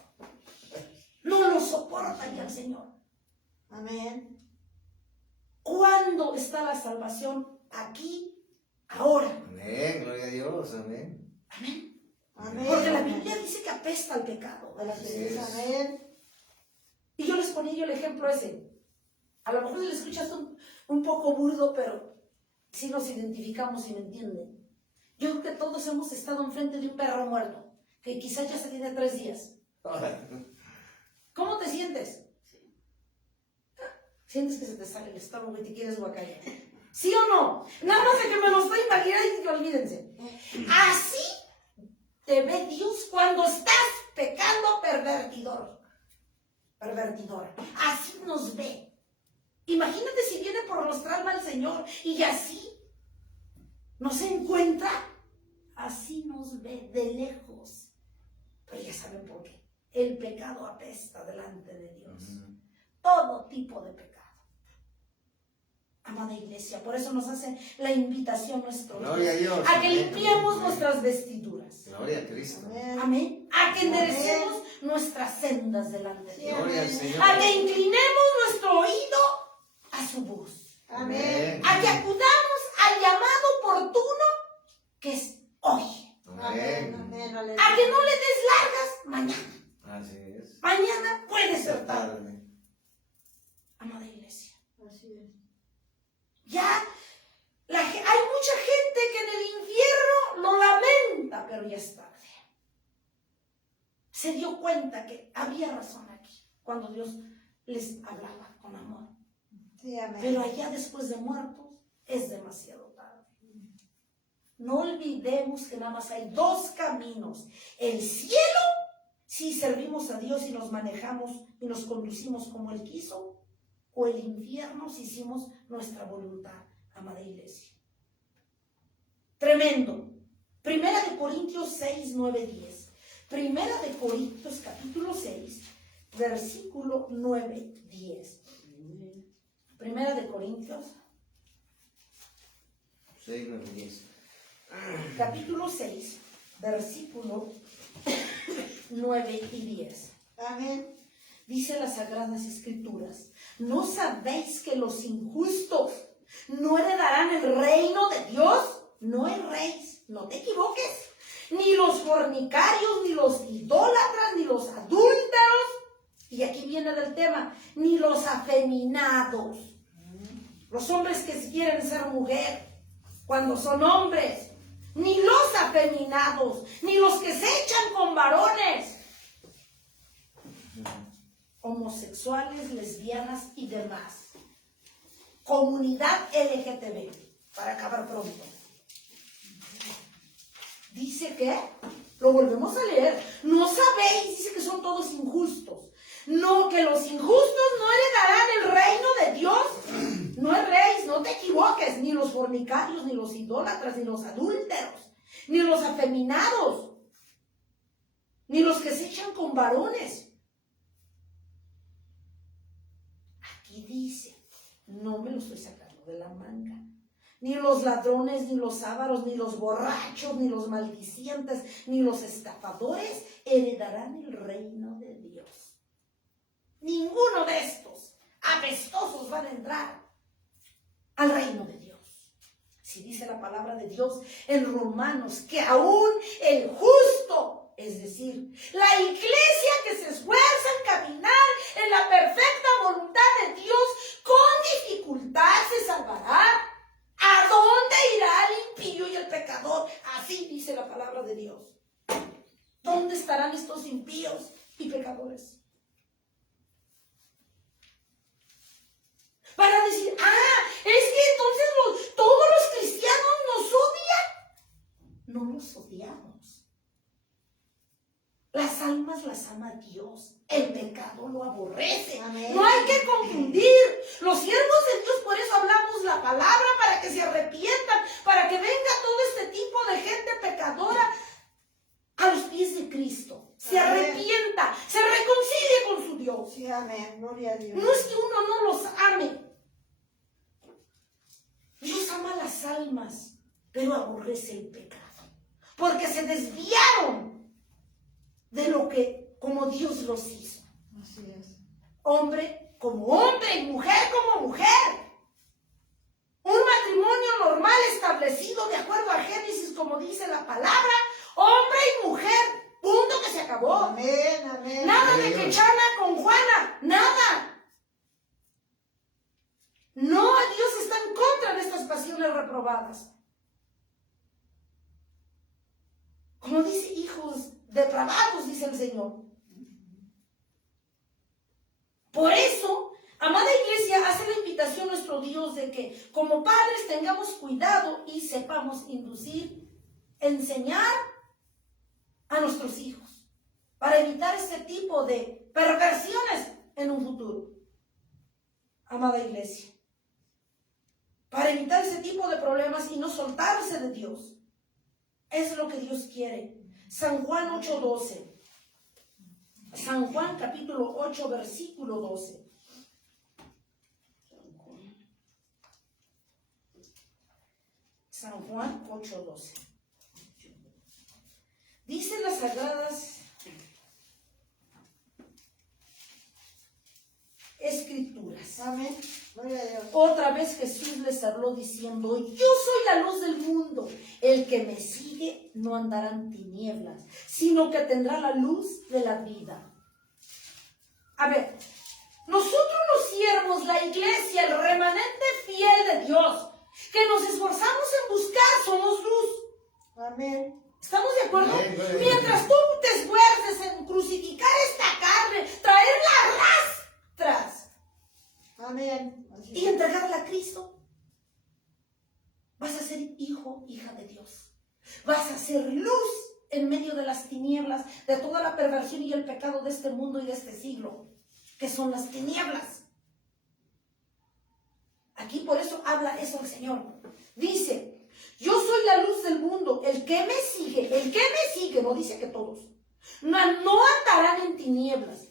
No lo soporta ya el Señor. Amén. ¿Cuándo está la salvación? Aquí, ahora. Amén, gloria a Dios, amén. Amén. Amén. Porque la Biblia dice que apesta al pecado. Así es. Amén. Y yo les ponía yo el ejemplo ese. A lo mejor se le escuchas un poco burdo, pero sí nos identificamos y me entienden. Yo creo que todos hemos estado enfrente de un perro muerto, que quizás ya se tiene 3 días. ¿Cómo te sientes? Sientes que se te sale el estómago y te quieres guacallar. ¿Sí o no? Nada más de que me lo estoy imaginando y que olvídense. Así te ve Dios cuando estás pecando pervertidor. Pervertidora. Así nos ve. Imagínate si viene por nuestra alma el Señor y así nos encuentra. Así nos ve de lejos. Pero ya saben por qué. El pecado apesta delante de Dios. Todo tipo de pecado. Amada iglesia, por eso nos hace la invitación nuestro Gloria a Dios. a que amén, limpiemos amén. nuestras vestiduras. Gloria a Cristo. Amén. Amén. A que enderecemos nuestras sendas delante de Sí, Dios. Gloria al amén. Señor. A que inclinemos nuestro oído a su voz. Amén. A que acudamos al llamado oportuno que es hoy. Amén. Amén. Amén. A que no le des largas mañana. Así es. Mañana puede ser tarde. Tarde. Amada iglesia. Así es. Ya hay mucha gente que en el infierno lo lamenta, pero ya es tarde. Se dio cuenta que había razón aquí, cuando Dios les hablaba con amor. Sí, amén. Pero allá después de muertos es demasiado tarde. No olvidemos que nada más hay 2 caminos. El cielo, si servimos a Dios y nos manejamos y nos conducimos como Él quiso, o el infierno si hicimos nuestra voluntad, amada iglesia. Tremendo. Primera de Corintios 6, 9, 10. Primera de Corintios capítulo 6, versículo 9, 10. Primera de Corintios 6, 9, 10. capítulo 6, versículo 9 y 10. Amén. Dice las Sagradas Escrituras: ¿no sabéis que los injustos no heredarán el reino de Dios? No erréis, no te equivoques. Ni los fornicarios, ni los idólatras, ni los adúlteros. Y aquí viene del tema, ni los afeminados. Los hombres que quieren ser mujer, cuando son hombres. ni los afeminados, ni los que se echan con varones, homosexuales, lesbianas y demás. Comunidad LGTB, para acabar pronto. Dice que, lo volvemos a leer, no sabéis, dice que son todos injustos. No, que los injustos no heredarán el reino de Dios. No erréis, no te equivoques, ni los fornicarios, ni los idólatras, ni los adúlteros, ni los afeminados, ni los que se echan con varones. Aquí dice, no me lo estoy sacando de la manga, ni los ladrones, ni los ávaros, ni los borrachos, ni los maldicientes, ni los estafadores heredarán el reino de Dios. Ninguno de estos apestosos van a entrar al reino de Dios. Si dice la palabra de Dios en Romanos que aún el justo, es decir, la iglesia que se esfuerza en caminar en la perfecta voluntad de Dios, con dificultad se salvará. ¿A dónde irá el impío y el pecador? Así dice la palabra de Dios. ¿Dónde estarán estos impíos y pecadores? Para decir, es que entonces todos los cristianos nos odian. No los odiamos. Las almas las ama Dios. El pecado lo aborrece. Amén. No hay que confundir. Los siervos de Dios, por eso hablamos la palabra, para que se arrepientan, para que venga todo este tipo de gente pecadora a los pies de Cristo. Se Amén. arrepienta, se reconcilie con su Dios. Sí, amén. Gloria a Dios. No es que uno no los ame. Dios ama las almas, pero aborrece el pecado. Porque se desviaron de lo que, como Dios los hizo. Así es. Hombre como hombre y mujer como mujer. Un matrimonio normal establecido de acuerdo a Génesis, como dice la palabra, hombre y mujer. Punto, que se acabó. Amén, amén. Nada de que Chana con Juana, nada. No, Dios está en contra de estas pasiones reprobadas. Como dice, hijos depravados, dice el Señor. Por eso, amada iglesia, hace la invitación a nuestro Dios de que como padres tengamos cuidado y sepamos inducir, enseñar a nuestros hijos para evitar este tipo de perversiones en un futuro. Amada iglesia, para evitar ese tipo de problemas y no soltarse de Dios. Es lo que Dios quiere. San Juan 8:12. San Juan capítulo 8, versículo 12. San Juan 8:12. Dicen las sagradas Escrituras. Amén. Gloria a Dios. Otra vez Jesús les habló diciendo, yo soy la luz del mundo. El que me sigue no andará en tinieblas, sino que tendrá la luz de la vida. A ver, nosotros los siervos, la iglesia, el remanente fiel de Dios, que nos esforzamos en buscar, somos luz. Amén. ¿Estamos de acuerdo? Amén, amén. Mientras tú te esfuerces en crucificar esta carne, traerla rastras Amén. Así y es. entregarla a Cristo, vas a ser hijo, hija de Dios. Vas a ser luz en medio de las tinieblas, de toda la perversión y el pecado de este mundo y de este siglo, que son las tinieblas. Aquí por eso habla eso el Señor. Dice, yo soy la luz del mundo, el que me sigue, no dice que todos, no andarán en tinieblas,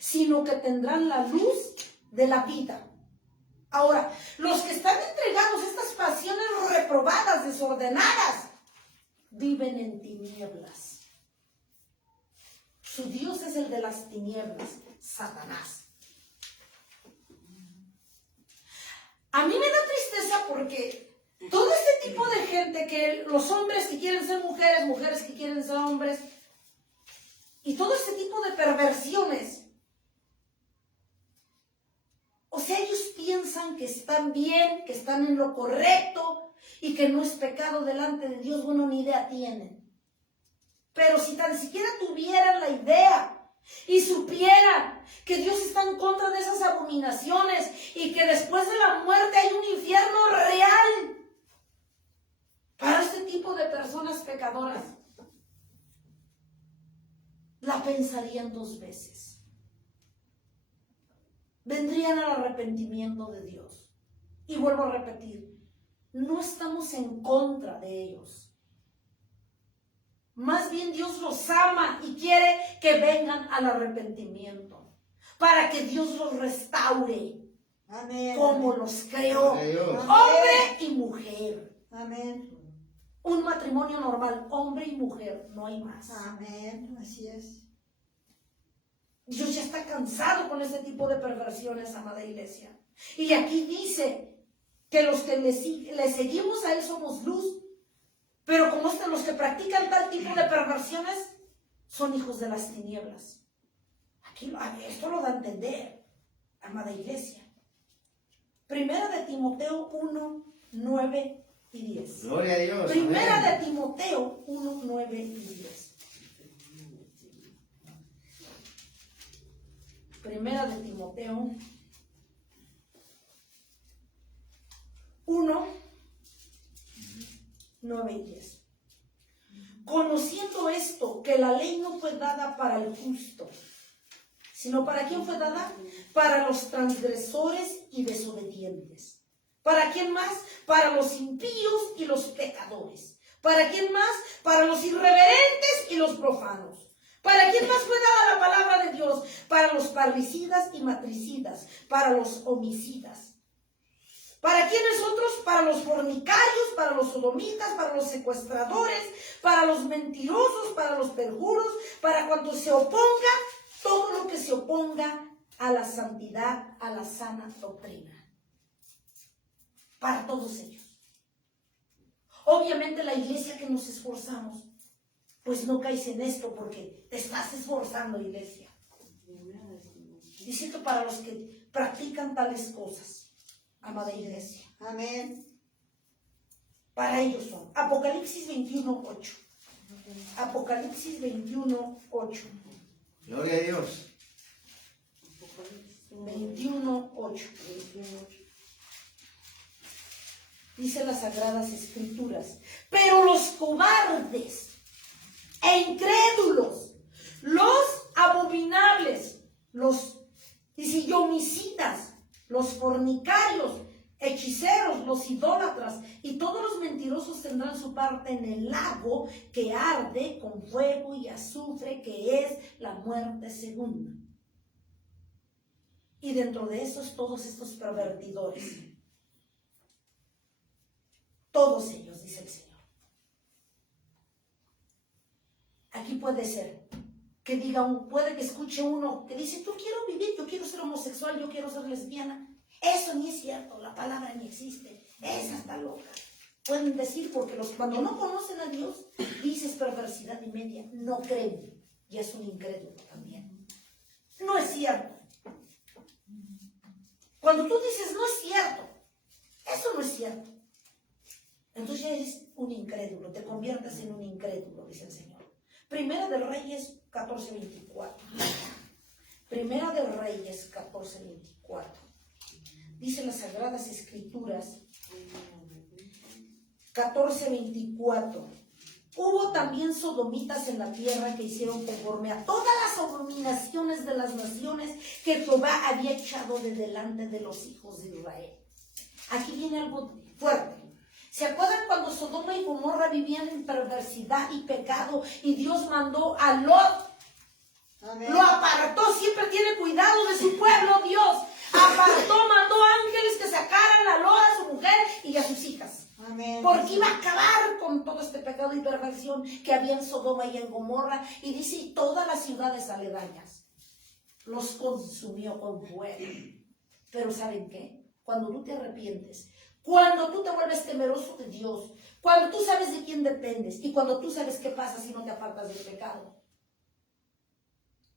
sino que tendrán la luz de la vida. Ahora, los que están entregados a estas pasiones reprobadas, desordenadas, viven en tinieblas. Su Dios es el de las tinieblas, Satanás. A mí me da tristeza porque todo este tipo de gente, que los hombres que quieren ser mujeres, mujeres que quieren ser hombres, y todo este tipo de perversiones, o sea, ellos piensan que están bien, que están en lo correcto, y que no es pecado delante de Dios, bueno, ni idea tienen. Pero si tan siquiera tuvieran la idea y supieran que Dios está en contra de esas abominaciones y que después de la muerte hay un infierno real para este tipo de personas pecadoras, la pensarían 2 veces. Vendrían al arrepentimiento de Dios. Y vuelvo a repetir, no estamos en contra de ellos. Más bien Dios los ama y quiere que vengan al arrepentimiento para que Dios los restaure. Amén. Como los creó, Gloria a Dios. hombre y mujer. Amén. Un matrimonio normal, hombre y mujer, no hay más. Amén. Así es. Dios ya está cansado con ese tipo de perversiones, amada iglesia. Y aquí dice que los que le seguimos a Él somos luz, pero como los que practican tal tipo de perversiones son hijos de las tinieblas. Esto lo da a entender, amada iglesia. Primera de Timoteo 1, 9 y 10. Gloria a Dios. Primera amén. de Timoteo 1, 9 y 10. Primera de Timoteo 1, 9 y 10. Conociendo esto, que la ley no fue dada para el justo, sino ¿para quién fue dada? Para los transgresores y desobedientes. ¿Para quién más? Para los impíos y los pecadores. ¿Para quién más? Para los irreverentes y los profanos. ¿Para quién más fue dada la palabra de Dios? Para los parricidas y matricidas, para los homicidas. ¿Para quiénes otros? Para los fornicarios, para los sodomitas, para los secuestradores, para los mentirosos, para los perjuros, para cuanto se oponga, todo lo que se oponga a la santidad, a la sana doctrina. Para todos ellos. Obviamente la iglesia que nos esforzamos, pues no caes en esto porque te estás esforzando, iglesia. Diciendo para los que practican tales cosas, amada iglesia. Amén. Para ellos son. Apocalipsis 21:8. Apocalipsis 21:8. Gloria a Dios. 21:8. Dice las Sagradas Escrituras. Pero los cobardes e incrédulos, los abominables, los homicidas, los fornicarios, hechiceros, los idólatras y todos los mentirosos tendrán su parte en el lago que arde con fuego y azufre, que es la muerte segunda. Y dentro de esos, todos estos pervertidores, todos ellos, dice el Señor. Aquí puede ser que diga, puede que escuche uno que dice, yo quiero vivir, yo quiero ser homosexual, yo quiero ser lesbiana. Eso ni es cierto, la palabra ni existe, esa está loca. Pueden decir, porque cuando no conocen a Dios, dices perversidad y media, no creen, y es un incrédulo también. No es cierto. Cuando tú dices, no es cierto, eso no es cierto, entonces ya eres un incrédulo, te conviertes en un incrédulo, dice el Señor. Primera de Reyes 14:24. Primera de Reyes 14:24. Dice las Sagradas Escrituras 14:24. Hubo también sodomitas en la tierra que hicieron conforme a todas las abominaciones de las naciones que Jehová había echado de delante de los hijos de Israel. Aquí viene algo fuerte. ¿Se acuerdan cuando Sodoma y Gomorra vivían en perversidad y pecado y Dios mandó a Lot? Amén. Lo apartó, siempre tiene cuidado de su pueblo, Dios. Apartó, mandó ángeles que sacaran a Lot, a su mujer y a sus hijas. Amén. Porque iba a acabar con todo este pecado y perversión que había en Sodoma y en Gomorra. Y dice, y todas las ciudades aledañas los consumió con fuego. Pero ¿saben qué? Cuando tú te arrepientes, cuando tú te vuelves temeroso de Dios, cuando tú sabes de quién dependes y cuando tú sabes qué pasa si no te apartas del pecado,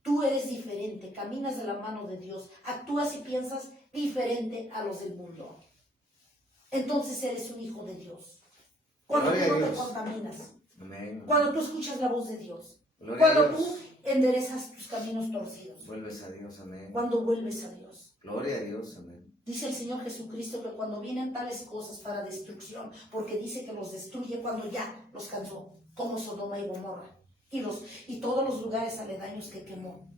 tú eres diferente, caminas de la mano de Dios, actúas y piensas diferente a los del mundo. Entonces eres un hijo de Dios. Cuando Gloria tú a no te Dios. contaminas. Amén. Cuando tú escuchas la voz de Dios. Gloria a Cuando Dios. tú enderezas tus caminos torcidos. Vuelves a Dios, amén. Cuando vuelves a Dios. Gloria a Dios, amén. Dice el Señor Jesucristo que cuando vienen tales cosas para destrucción, porque dice que los destruye cuando ya los cansó, como Sodoma y Gomorra, y todos los lugares aledaños que quemó,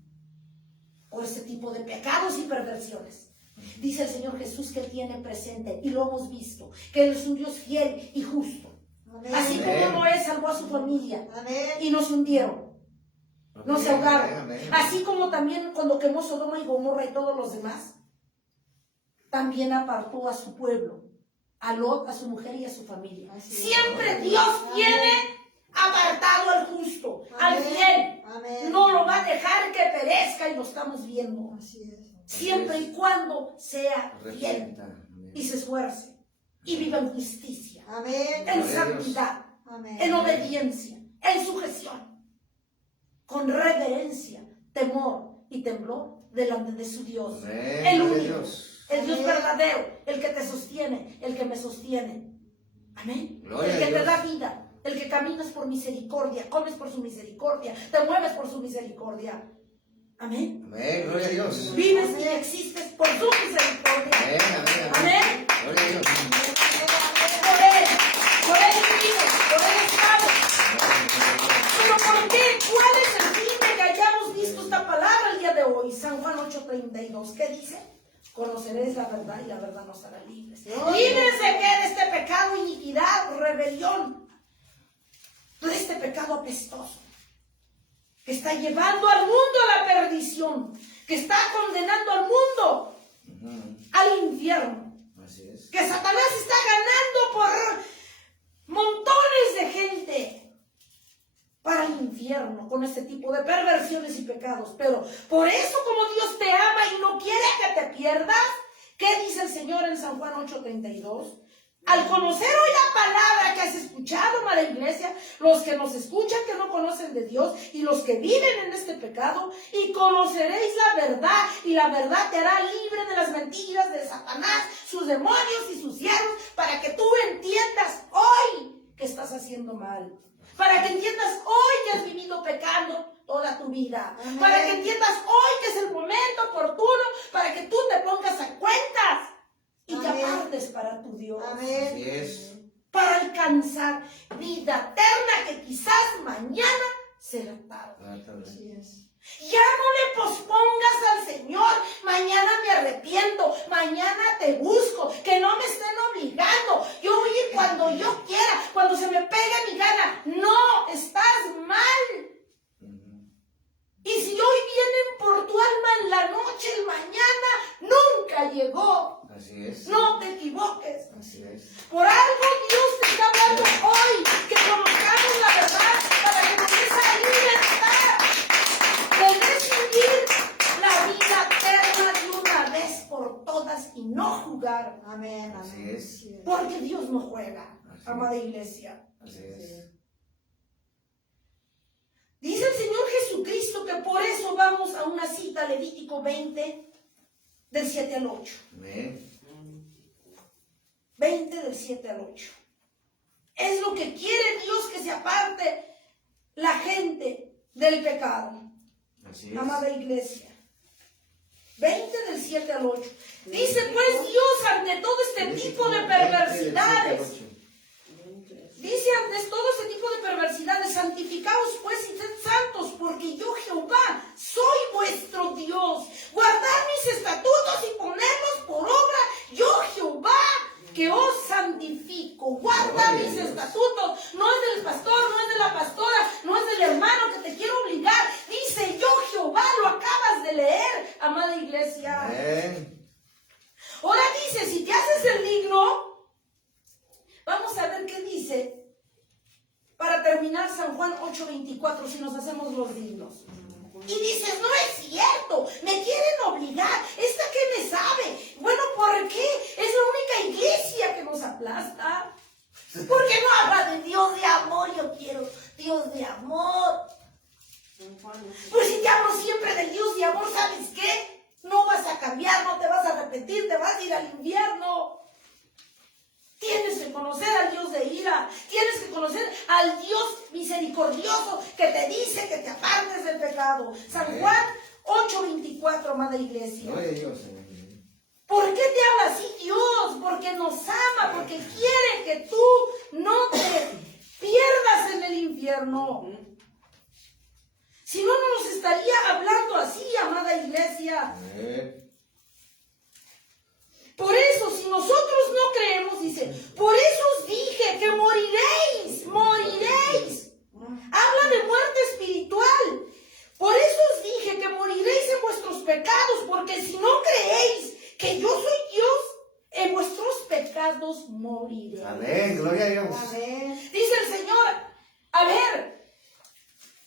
por ese tipo de pecados y perversiones. Dice el Señor Jesús que tiene presente, y lo hemos visto, que Él es un Dios fiel y justo. Amén. Así Amén. como Noé salvó a su familia Amén. y nos hundieron, nos Amén, ahogaron. amén, amén. Así como también cuando quemó Sodoma y Gomorra y todos los demás, también apartó a su pueblo, a Lot, a su mujer y a su familia. Así es. Siempre Dios tiene apartado al justo, al Amén. fiel. Amén. No lo va a dejar que perezca y lo estamos viendo. Así es. Siempre y cuando sea fiel Arrepienta, amén. y se esfuerce y viva en justicia, Amén. en Gloria a Dios. santidad, Amén. en obediencia, en sujeción, con reverencia, temor y temblor delante de su Dios. Amén. El Gloria a único, Dios. el Dios Amén. verdadero, el que te sostiene, el que me sostiene. Amén. Gloria El que a te Dios. da vida, el que caminas por misericordia, comes por su misericordia, te mueves por su misericordia. Amén. Amén. Gloria a Dios. Vives y Amén. existes por su misericordia. Amén, amén, Amén. Gloria a Dios. Por él vivimos, por él estamos. Pero ¿por qué? ¿Cuál es el fin de que hayamos visto esta palabra el día de hoy? San Juan 8:32. ¿Qué dice? Conoceréis la verdad y la verdad nos hará libres. ¿Libres de qué? De este pecado, iniquidad, rebelión. De este pecado apestoso. Que está llevando al mundo a la perdición. Que está condenando al mundo Ujú. al infierno. Así es. Que Satanás está ganando por montones de gente para el infierno con este tipo de perversiones y pecados. Pero por eso, como Dios te ama y no quiere que te pierdas, ¿qué dice el Señor en San Juan 8:32? Al conocer hoy la palabra que has escuchado, amada iglesia, los que nos escuchan que no conocen de Dios y los que viven en este pecado, y conoceréis la verdad, y la verdad te hará libre de las mentiras de Satanás, sus demonios y sus siervos, para que tú entiendas hoy que estás haciendo mal. Para que entiendas hoy que has vivido pecando toda tu vida. Amén. Para que entiendas hoy que es el momento oportuno para que tú te pongas a cuentas y te Amén. apartes para tu Dios. Amén. Así es. Para alcanzar vida eterna que quizás mañana será tarde. Así es. Ya no le pospongas al Señor. Mañana me arrepiento. Mañana te busco. Que no me estén obligando. Yo voy a ir cuando yo quiera. Cuando se me pegue mi gana. No, estás mal. Ujú. Y si hoy vienen por tu alma en la noche, el mañana nunca llegó. Así es. No te equivoques. Así es. Por algo Dios te está hablando hoy. Que conozcamos la verdad para que nos des esa libertad de decidir la vida eterna de una vez por todas y no jugar. Amén. Así Amén. es. Así es. Porque Dios no juega, Así es. amada iglesia. Así es. Dice el Señor Jesucristo que por eso vamos a una cita, Levítico 20, del 7 al 8. Amén. 20 del 7 al 8. Es lo que quiere Dios, que se aparte la gente del pecado. Así es. Amada iglesia. 20 del 7 al 8. Dice pues Dios ante todo este tipo de perversidades. Dice antes todo ese tipo de perversidades, santificaos pues y sed santos, porque yo Jehová soy vuestro Dios. Guardad mis estatutos y ponerlos por obra, yo Jehová que os santifico. Guarda mis estatutos. No es del pastor, no es de la pastora, no es del hermano que te quiere obligar. Dice yo Jehová, lo acabas de leer, amada iglesia. Amén. Ahora dice, si te haces el digno, vamos a ver qué dice para terminar San Juan 8:24, si nos hacemos los dignos. Y dices, no es cierto, me quieren obligar, ¿esta qué me sabe? Bueno, ¿por qué? Es la única iglesia que nos aplasta. Porque no habla de Dios de amor, yo quiero Dios de amor. Pues si te hablo siempre del Dios de amor, ¿sabes qué? No vas a cambiar, no te vas a arrepentir, te vas a ir al infierno. Te Tienes que conocer al Dios de ira. Tienes que conocer al Dios misericordioso que te dice que te apartes del pecado. San Juan 8:24, amada iglesia. Gloria a Dios. ¿Por qué te habla así Dios? Porque nos ama, porque quiere que tú no te pierdas en el infierno. Si no, no nos estaría hablando así, amada iglesia. Por eso, si nosotros no creemos, dice, por eso os dije que moriréis, moriréis. Habla de muerte espiritual. Por eso os dije que moriréis en vuestros pecados, porque si no creéis que yo soy Dios, en vuestros pecados moriréis. Amén, gloria a Dios. Amén. Dice el Señor, a ver,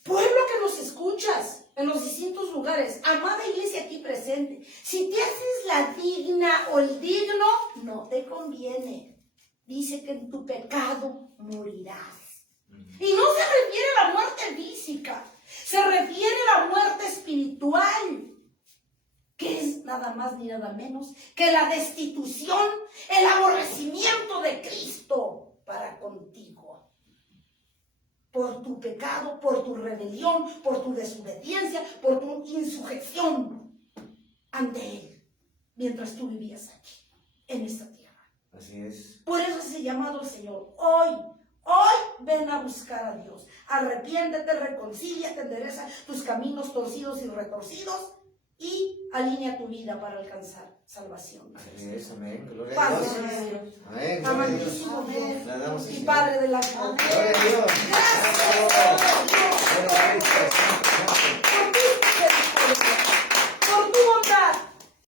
pueblo que nos escuchas en los distintos lugares, amada iglesia aquí presente, si te haces la digna o el digno, no te conviene. Dice que en tu pecado morirás. Y no se refiere a la muerte física, se refiere a la muerte espiritual, que es nada más ni nada menos que la destitución, el aborrecimiento de Cristo para contigo. Por tu pecado, por tu rebelión, por tu desobediencia, por tu insujeción ante Él, mientras tú vivías aquí, en esta tierra. Así es. Por eso es el llamado al Señor. Hoy ven a buscar a Dios. Arrepiéntete, reconcíliate, endereza tus caminos torcidos y retorcidos y alinea tu vida para alcanzar salvación. Así es, amén. Gloria a Padre Dios. de los cielos, Amén. Gloria a Dios. amantísimo Dios Le damos el y Señor. Padre de la Gloria a Dios. Gracias, Señor Dios. Gloria a Cristo.